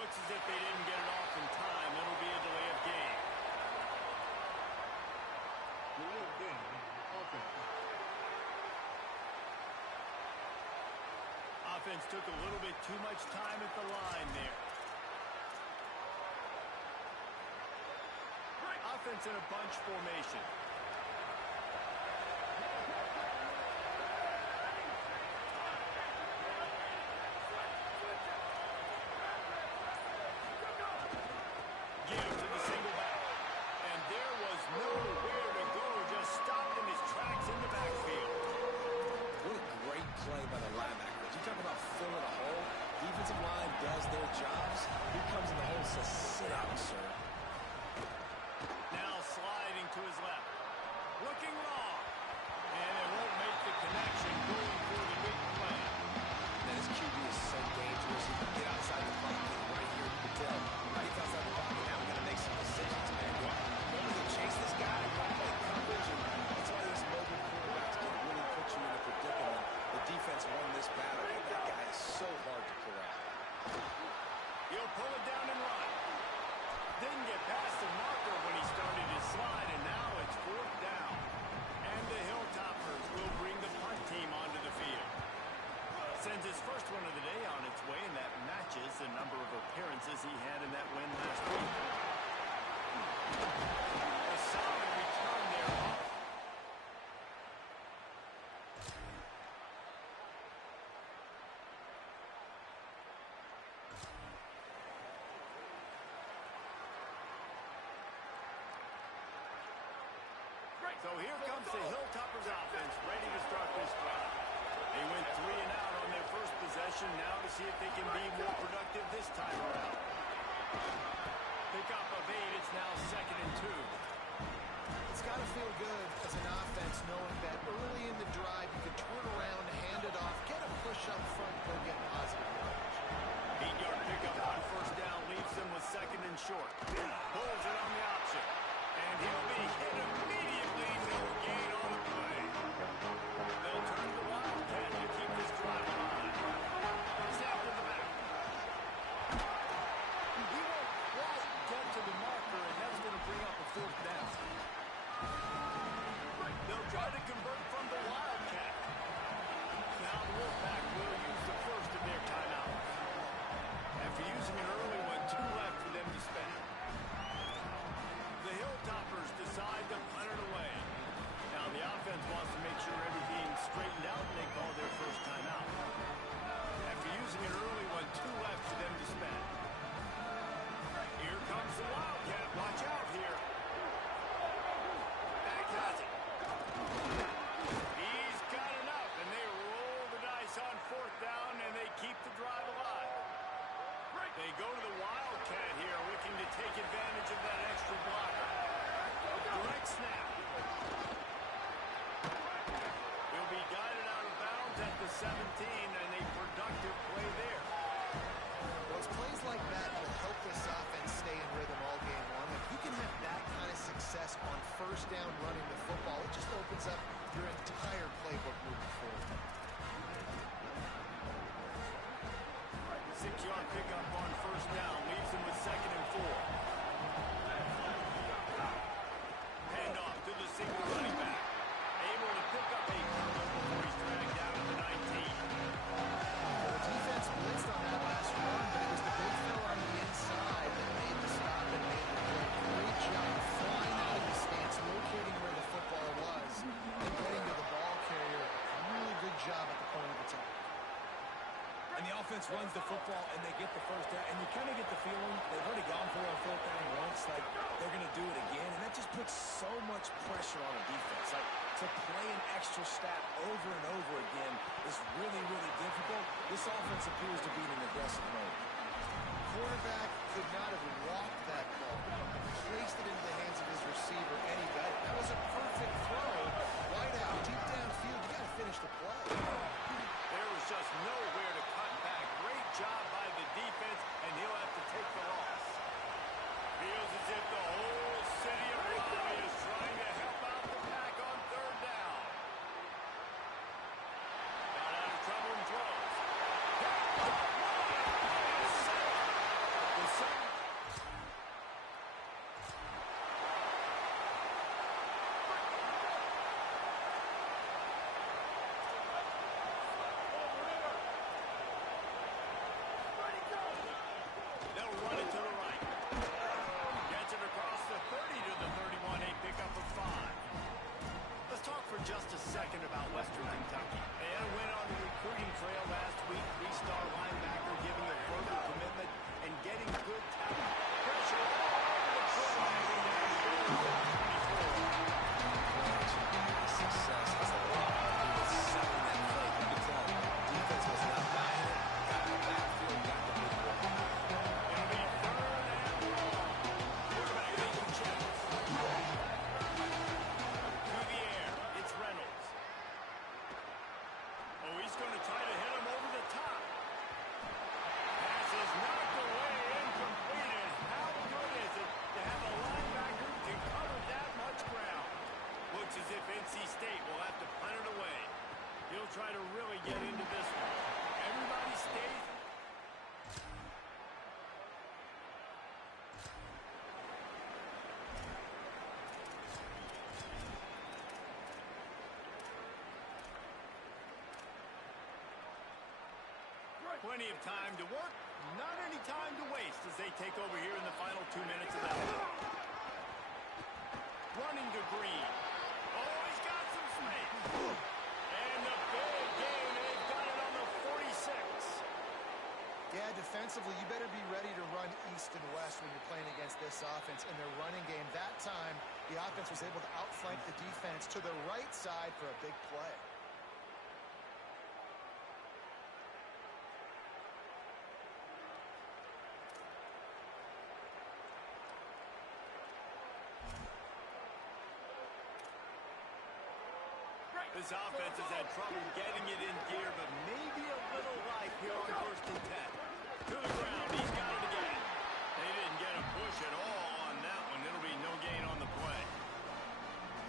Looks as if they didn't get it off in time. It'll be a delay of game. Delay of game. Offense. Offense took a little bit too much time at the line there. Offense in a bunch formation. Give to the single back. And there was nowhere to go. Just stopped in his tracks in the backfield. What a great play by the linebackers. You talk about filling a hole. Defensive line does their jobs. He comes in the hole and says, sit out, sir. Now sliding to his left. Looking long. And it won't make the connection going for the big play. And his QB is so dangerous. He can get outside the pocket right here. You can tell. Right, he's outside the pocket. Now we got to make some decisions, man. Do I want to chase this guy? Do I play coverage? And that's why these mobile quarterbacks can really put you in a predicament. The defense won this battle, but that guy is so hard to corral. He'll pull it down and run. Didn't get past the marker when he started his slide, and now it's fourth down. And the Hilltoppers will bring the punt team onto the field. Sends his first one of the day on its way, and that matches the number of appearances he had in that win last week. A solid return there. So here comes the Hilltoppers offense, ready to start this drive. They went 3 and out on their first possession, now to see if they can be more productive this time around. Pickup of 8, it's now 2nd and 2. It's got to feel good as an offense knowing that early in the drive you can turn around, hand it off, get a push up front, go get positive yardage. 8-yard pickup on first down leaves them with 2nd and short. Pulls it on the option. And he'll be hit immediately. No gain on the play. They'll turn to the Wildcat to keep this drive alive. Snap to the back. He won't quite get to the marker, and that's going to bring up a fourth down. They'll try to convert from the Wildcat. Now the Wolfpack will use the first of their timeouts. After using an early one, 2 left for them to spend. The Hilltoppers decide to punt it away. Now the offense wants to make sure everything's straightened out, and they call their first timeout. After using an early one, 2 left for them to spend. Here comes the Wildcat. Watch out here. Back has it. He's got enough, and they roll the dice on fourth down, and they keep the drive alive. They go to the Wildcat here, looking to take advantage of that extra blocker. Direct snap. Will be guided out of bounds at the 17, and a productive play there. Well, it's plays like that that help this offense stay in rhythm all game long. If you can have that kind of success on first down running the football, it just opens up your entire playbook moving forward. 6-yard pickup on first down leaves them with 2nd and 4. Hand off to the single running back. Able to pick up a couple before he's dragged down at the 19. The defense blitzed on that last run, but it was the big fella on the inside that made the stop and made the play. Great job flying out of the stance, locating where the football was, and getting to the ball carrier. Really good job at the point of attack. And the offense runs the football, and they get the first down. And you kind of get the feeling they've already gone for it on fourth down once, like they're going to do it again. And that just puts so much pressure on a defense. Like, to play an extra snap over and over again is really, really difficult. This offense appears to be in an aggressive mode. Quarterback could not have walked that ball, placed it into the hands of his receiver any better. That was a perfect throw. Wide out, deep downfield. You got to finish the play. There was just nowhere to cut back. Great job by the defense, and he'll have to take the loss. Feels as if the whole city of Raleigh is trying to help out the pack on third down. Got out of trouble and throws. The They'll try to really get into this one. Everybody stays. Plenty of time to work, not any time to waste as they take over here in the final 2 minutes of the half. Running to Green. Oh, he's got some space. And the big gain, they've got it on the 46. Yeah, defensively, you better be ready to run east and west when you're playing against this offense in their running game. That time, the offense was able to outflank the defense to the right side for a big play. This offense has had trouble getting it in gear, but maybe a little life here on 1st and 10. To the ground, he's got it again. They didn't get a push at all on that one. It'll be no gain on the play.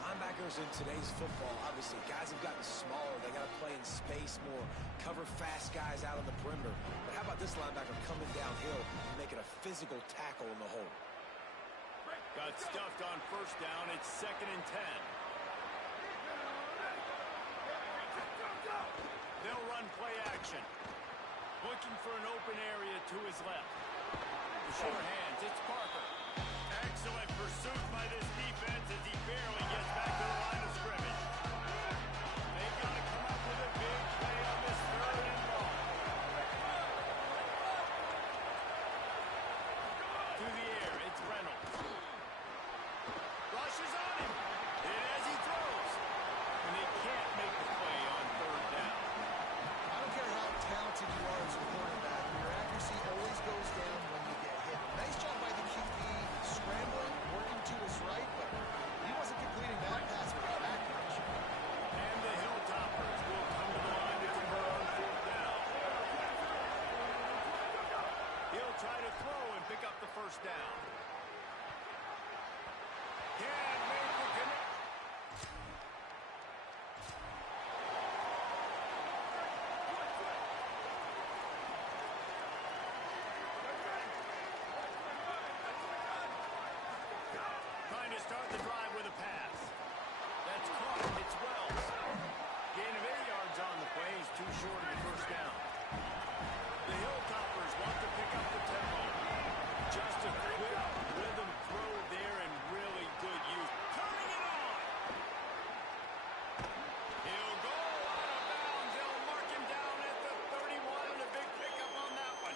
Linebackers in today's football, obviously, guys have gotten smaller. They got to play in space more, cover fast guys out on the perimeter. But how about this linebacker coming downhill and making a physical tackle in the hole? Got stuffed on 1st down. It's 2nd and 10. They'll run play action. Looking for an open area to his left. The sure hands, it's Parker. Excellent pursuit by this defense as he barely gets back to the line of scrimmage. They've got to come up with a big play on this 3rd and long. To the air, it's Reynolds. Rushes on him. Hit as he throws. And they can't make the play on 3rd down. I don't care how talented you are as a quarterback, your accuracy always goes down when you get hit. Nice job by the QB, scrambling, working to his right, but he wasn't completing that pass without accuracy. And the Hilltoppers will come to the line to convert on 4th down. He'll try to throw and pick up the 1st down. Can't make the connect. Trying to start the drive with a pass. That's caught. It's Wells. Gain of 8 yards on the play. He's too short of the 1st down. The Hilltoppers want to pick up the tempo. Just a quick rhythm throw there and really good use. Turning it on. He'll go out of bounds. They'll mark him down at the 31 and a big pickup on that one.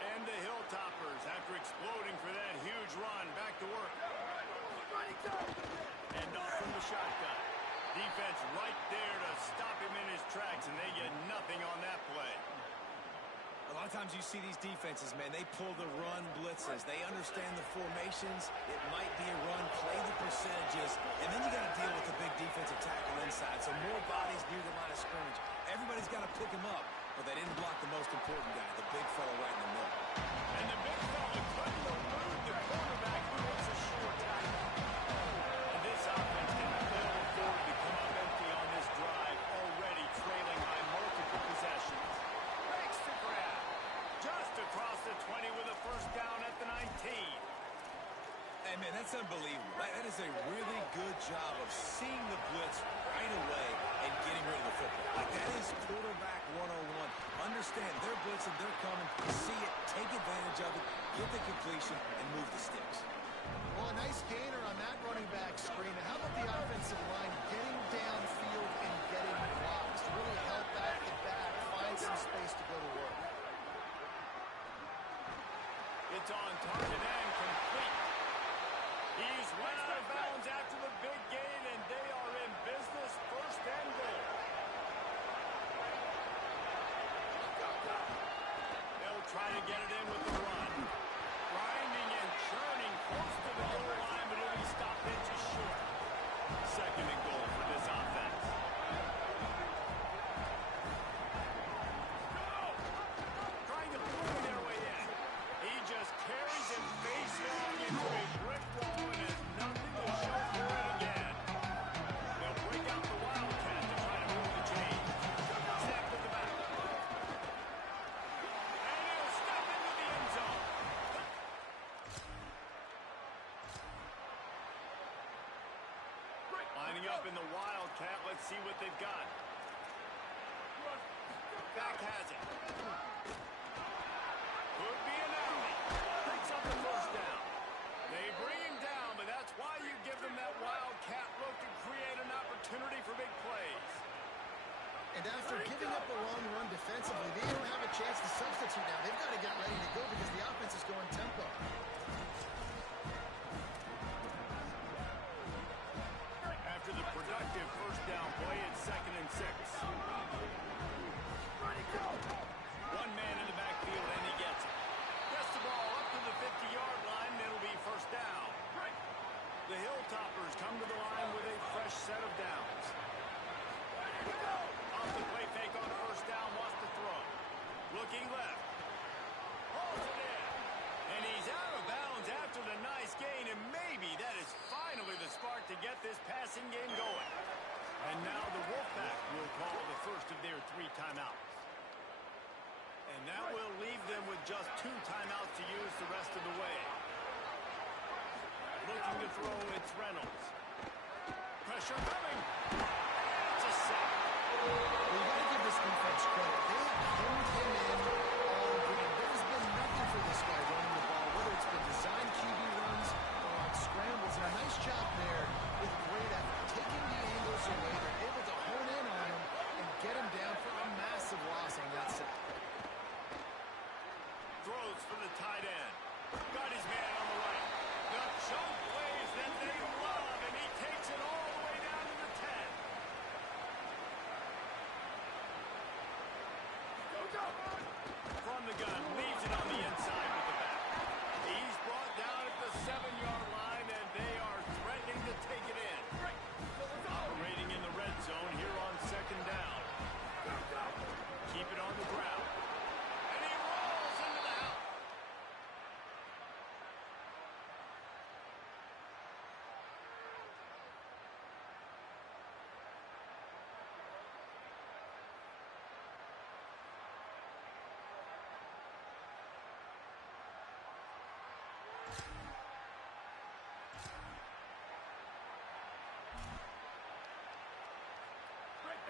And the Hilltoppers, after exploding for that huge run, back to work. And off from the shotgun. Defense right there to stop him in his tracks, and they get nothing on that play. A lot of times you see these defenses, man, they pull the run blitzes. They understand the formations. It might be a run, play the percentages, and then you got to deal with the big defensive tackle inside. So more bodies near the line of scrimmage. Everybody's got to pick him up, but they didn't block the most important guy, the big fella right in the middle. And the big fella couldn't elude the quarterback who makes a sure tackle. And this offense can ill afford to come up empty on this drive, already trailing by multiple possessions. Makes the grab. Just across the 20 with a 1st down at the 19. Hey, man, that's unbelievable. That is a really good job of seeing the blitz right away and getting rid of the football. Like, that is quarterback 101. Understand, they're blitzing, they're coming. See it, take advantage of it, get the completion, and move the sticks. Well, a nice gainer on that running back screen. And how about the offensive line getting downfield and getting blocks to really help back the back, find some space to go to work. It's on target and complete. He's well out of bounds after the big gain, and they are in business, 1st and goal. They'll try to get it in with the run. Grinding and churning close to the goal line, but he'll be stopped inches short. 2nd and goal for this offense. Trying to bully their way in. He just carries him face long into a brick wall and has nothing to show for it again. They'll break out the Wildcat to try to move the chain. up in the Wildcat. Let's see what they've got. Back has it. Could be an alley. Picks up the first down. They bring him down, but that's why you give them that Wildcat look to create an opportunity for big plays. And after giving up a long run defensively, they don't have a chance to substitute now. They've got to get ready to go because the offense is going tempo. After the productive first down play, it's 2nd and 6. One man in the backfield, and he gets it. Gets the ball up to the 50-yard line, and it'll be first down. The Hilltoppers come to the line with a fresh set of downs. Off the play fake on first down, wants to throw. Looking left. Hauls it in. And he's out of bounds after the nice gain, and maybe that is finally the spark to get this passing game going. And now the Wolfpack will call the first of their 3 timeouts. And that will leave them with just 2 timeouts to use the rest of the way. Looking to throw, it's Reynolds. Pressure coming. And it's a sack. Well, you got to give this defense credit. They have hemmed him in all game. There's been nothing for this guy running the ball, whether it's been designed QB runs or on scrambles. And a nice job there with great effort. Taking the angles away, they're able to hone in on him and get him down for a massive loss on that sack. Throws for the tight end. Got his man on the right. The chunk plays that they love, and he takes it all the way down to the 10. From the gun, leaves it on the inside with the back. He's brought down at the 7-yard line, and they are threatening to take it in. Operating in the red zone here on 2nd down. Keep it on the ground. And he rolls into the house.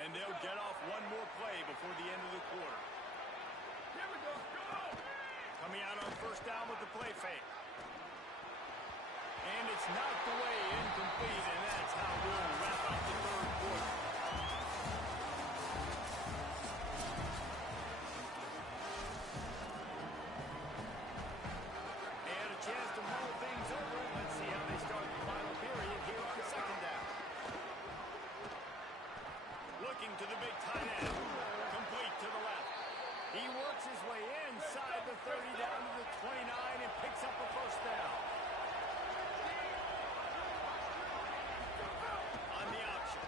And they'll get off one more play before the end of the quarter. Here we go. Go! Coming out on first down with the play fake. And it's knocked away, incomplete, and that's how we'll wrap up the 3rd quarter. And a chance to mull things over. Let's see how they start the final period here on 2nd down. Looking to the big tight end. Complete to the left. He works his way inside the 30 down to the 29 and picks up a first down. On the option.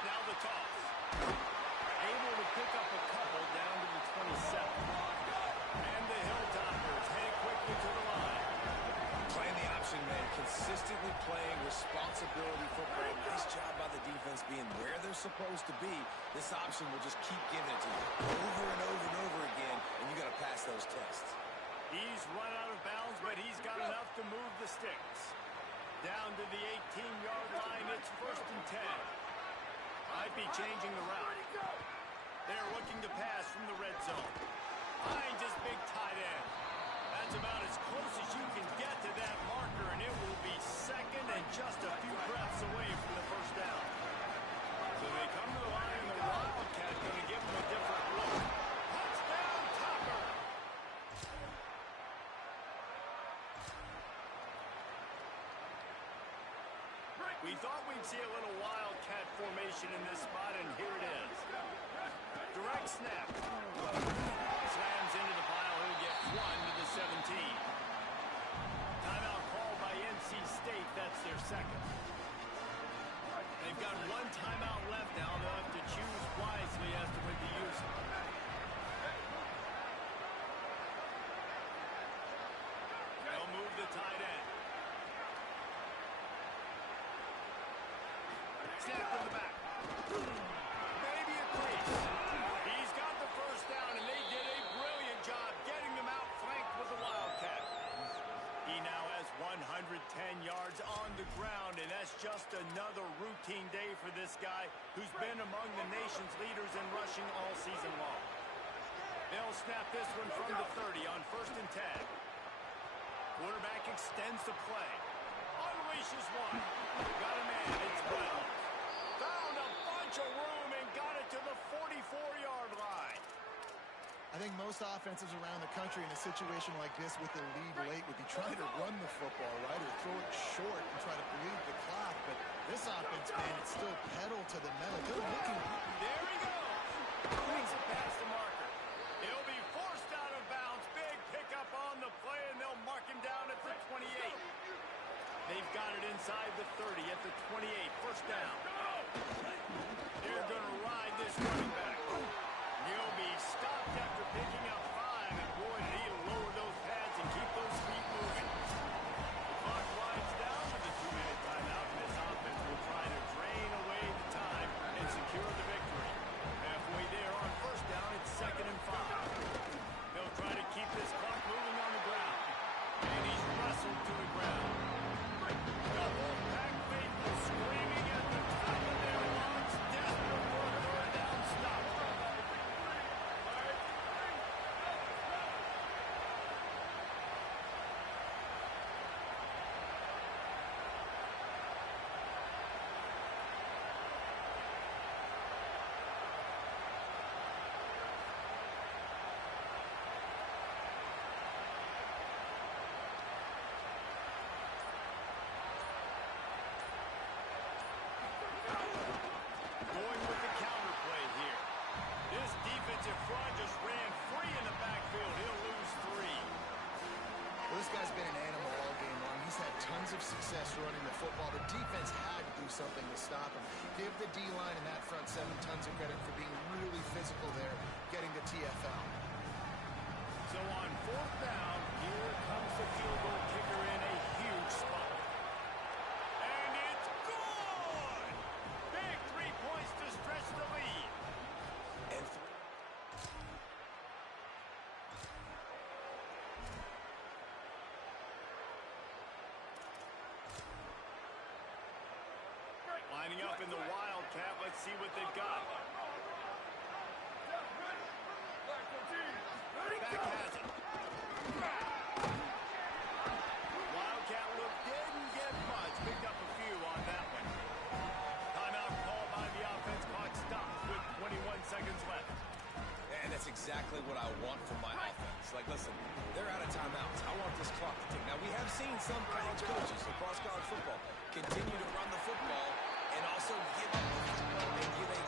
Now the toss. Able to pick up a couple down to the 27. And the Hilltoppers head quickly to the line. Playing the option, man. Consistently playing responsibility football. Nice job by the defense being where they're supposed to be. This option will just keep giving it to you over and over and over again, and you got to pass those tests. He's run out of bounds, but he's got enough to move the sticks. Down to the 18-yard line, it's 1st and 10. Might be changing the route. They're looking to pass from the red zone. Finds his big tight end. That's about as close as you can get to that marker, and it will be 2nd and just a few breaths away from the first down. So they come to the line, and the Wildcat going to give them a different look. Touchdown, Topper! We thought we'd see a little Wildcat formation in this spot, and here it is. Direct snap. Slams into the pile. He'll get 1 to the 17. Timeout called by NC State. That's their 2nd. They've got 1 timeout left now. They'll have to choose wisely as to when to use it. They'll move the tight end. Snap to the back. Maybe a crease. He's got the first down, and they did a brilliant job getting them out flanked with the Wildcat. He now has 110 yards on the ground, and that's just another routine day for this guy who's been among the nation's leaders in rushing all season long. They'll snap this one from the 30 on 1st and 10. Quarterback extends the play. Unleashes one. Got a man. It's well. Found a bunch of room and got it to the 44-yard line. I think most offenses around the country in a situation like this with the lead late would be trying to run the football, right, or throw it short and try to bleed the clock. But this offense, man, it's still pedal to the metal. They're looking. There he goes. Brings it past the marker. He'll be forced out of bounds. Big pickup on the play, and they'll mark him down at the 28. They've got it inside the 30 at the 28. First down. They're going to ride this running back. He'll be stopped after picking up 5, and boy, did he lower those pads and keep those feet moving. The clock winds down with a 2-minute timeout, and this offense will try to drain away the time and secure the victory. Halfway there on first down, it's 2nd and 5. They'll try to keep this clock moving on the ground, and he's wrestled to the ground. The whole pack faithful screaming at the top of their lungs, desperate for a third down stop. Going with the counter play here. This defensive front just ran free in the backfield. He'll lose 3. Well, this guy's been an animal all game long. He's had tons of success running the football. The defense had to do something to stop him. Give the D-line and that front 7 tons of credit for being really physical there, getting the TFL. So on 4th down, here comes the field goal kicker in a huge spot. And it's good! Big 3 points to stretch the lead. And Lining up in the Wildcat, let's see what they've got. Back has it. Wildcat look didn't get much. Picked up a few on that one. Timeout called by the offense. Clock stopped with 21 seconds left. And that's exactly what I want from my offense. Like, listen, they're out of timeouts. I want this clock to tick. Now, we have seen some college coaches across college football continue to run the football and also give up the football and give a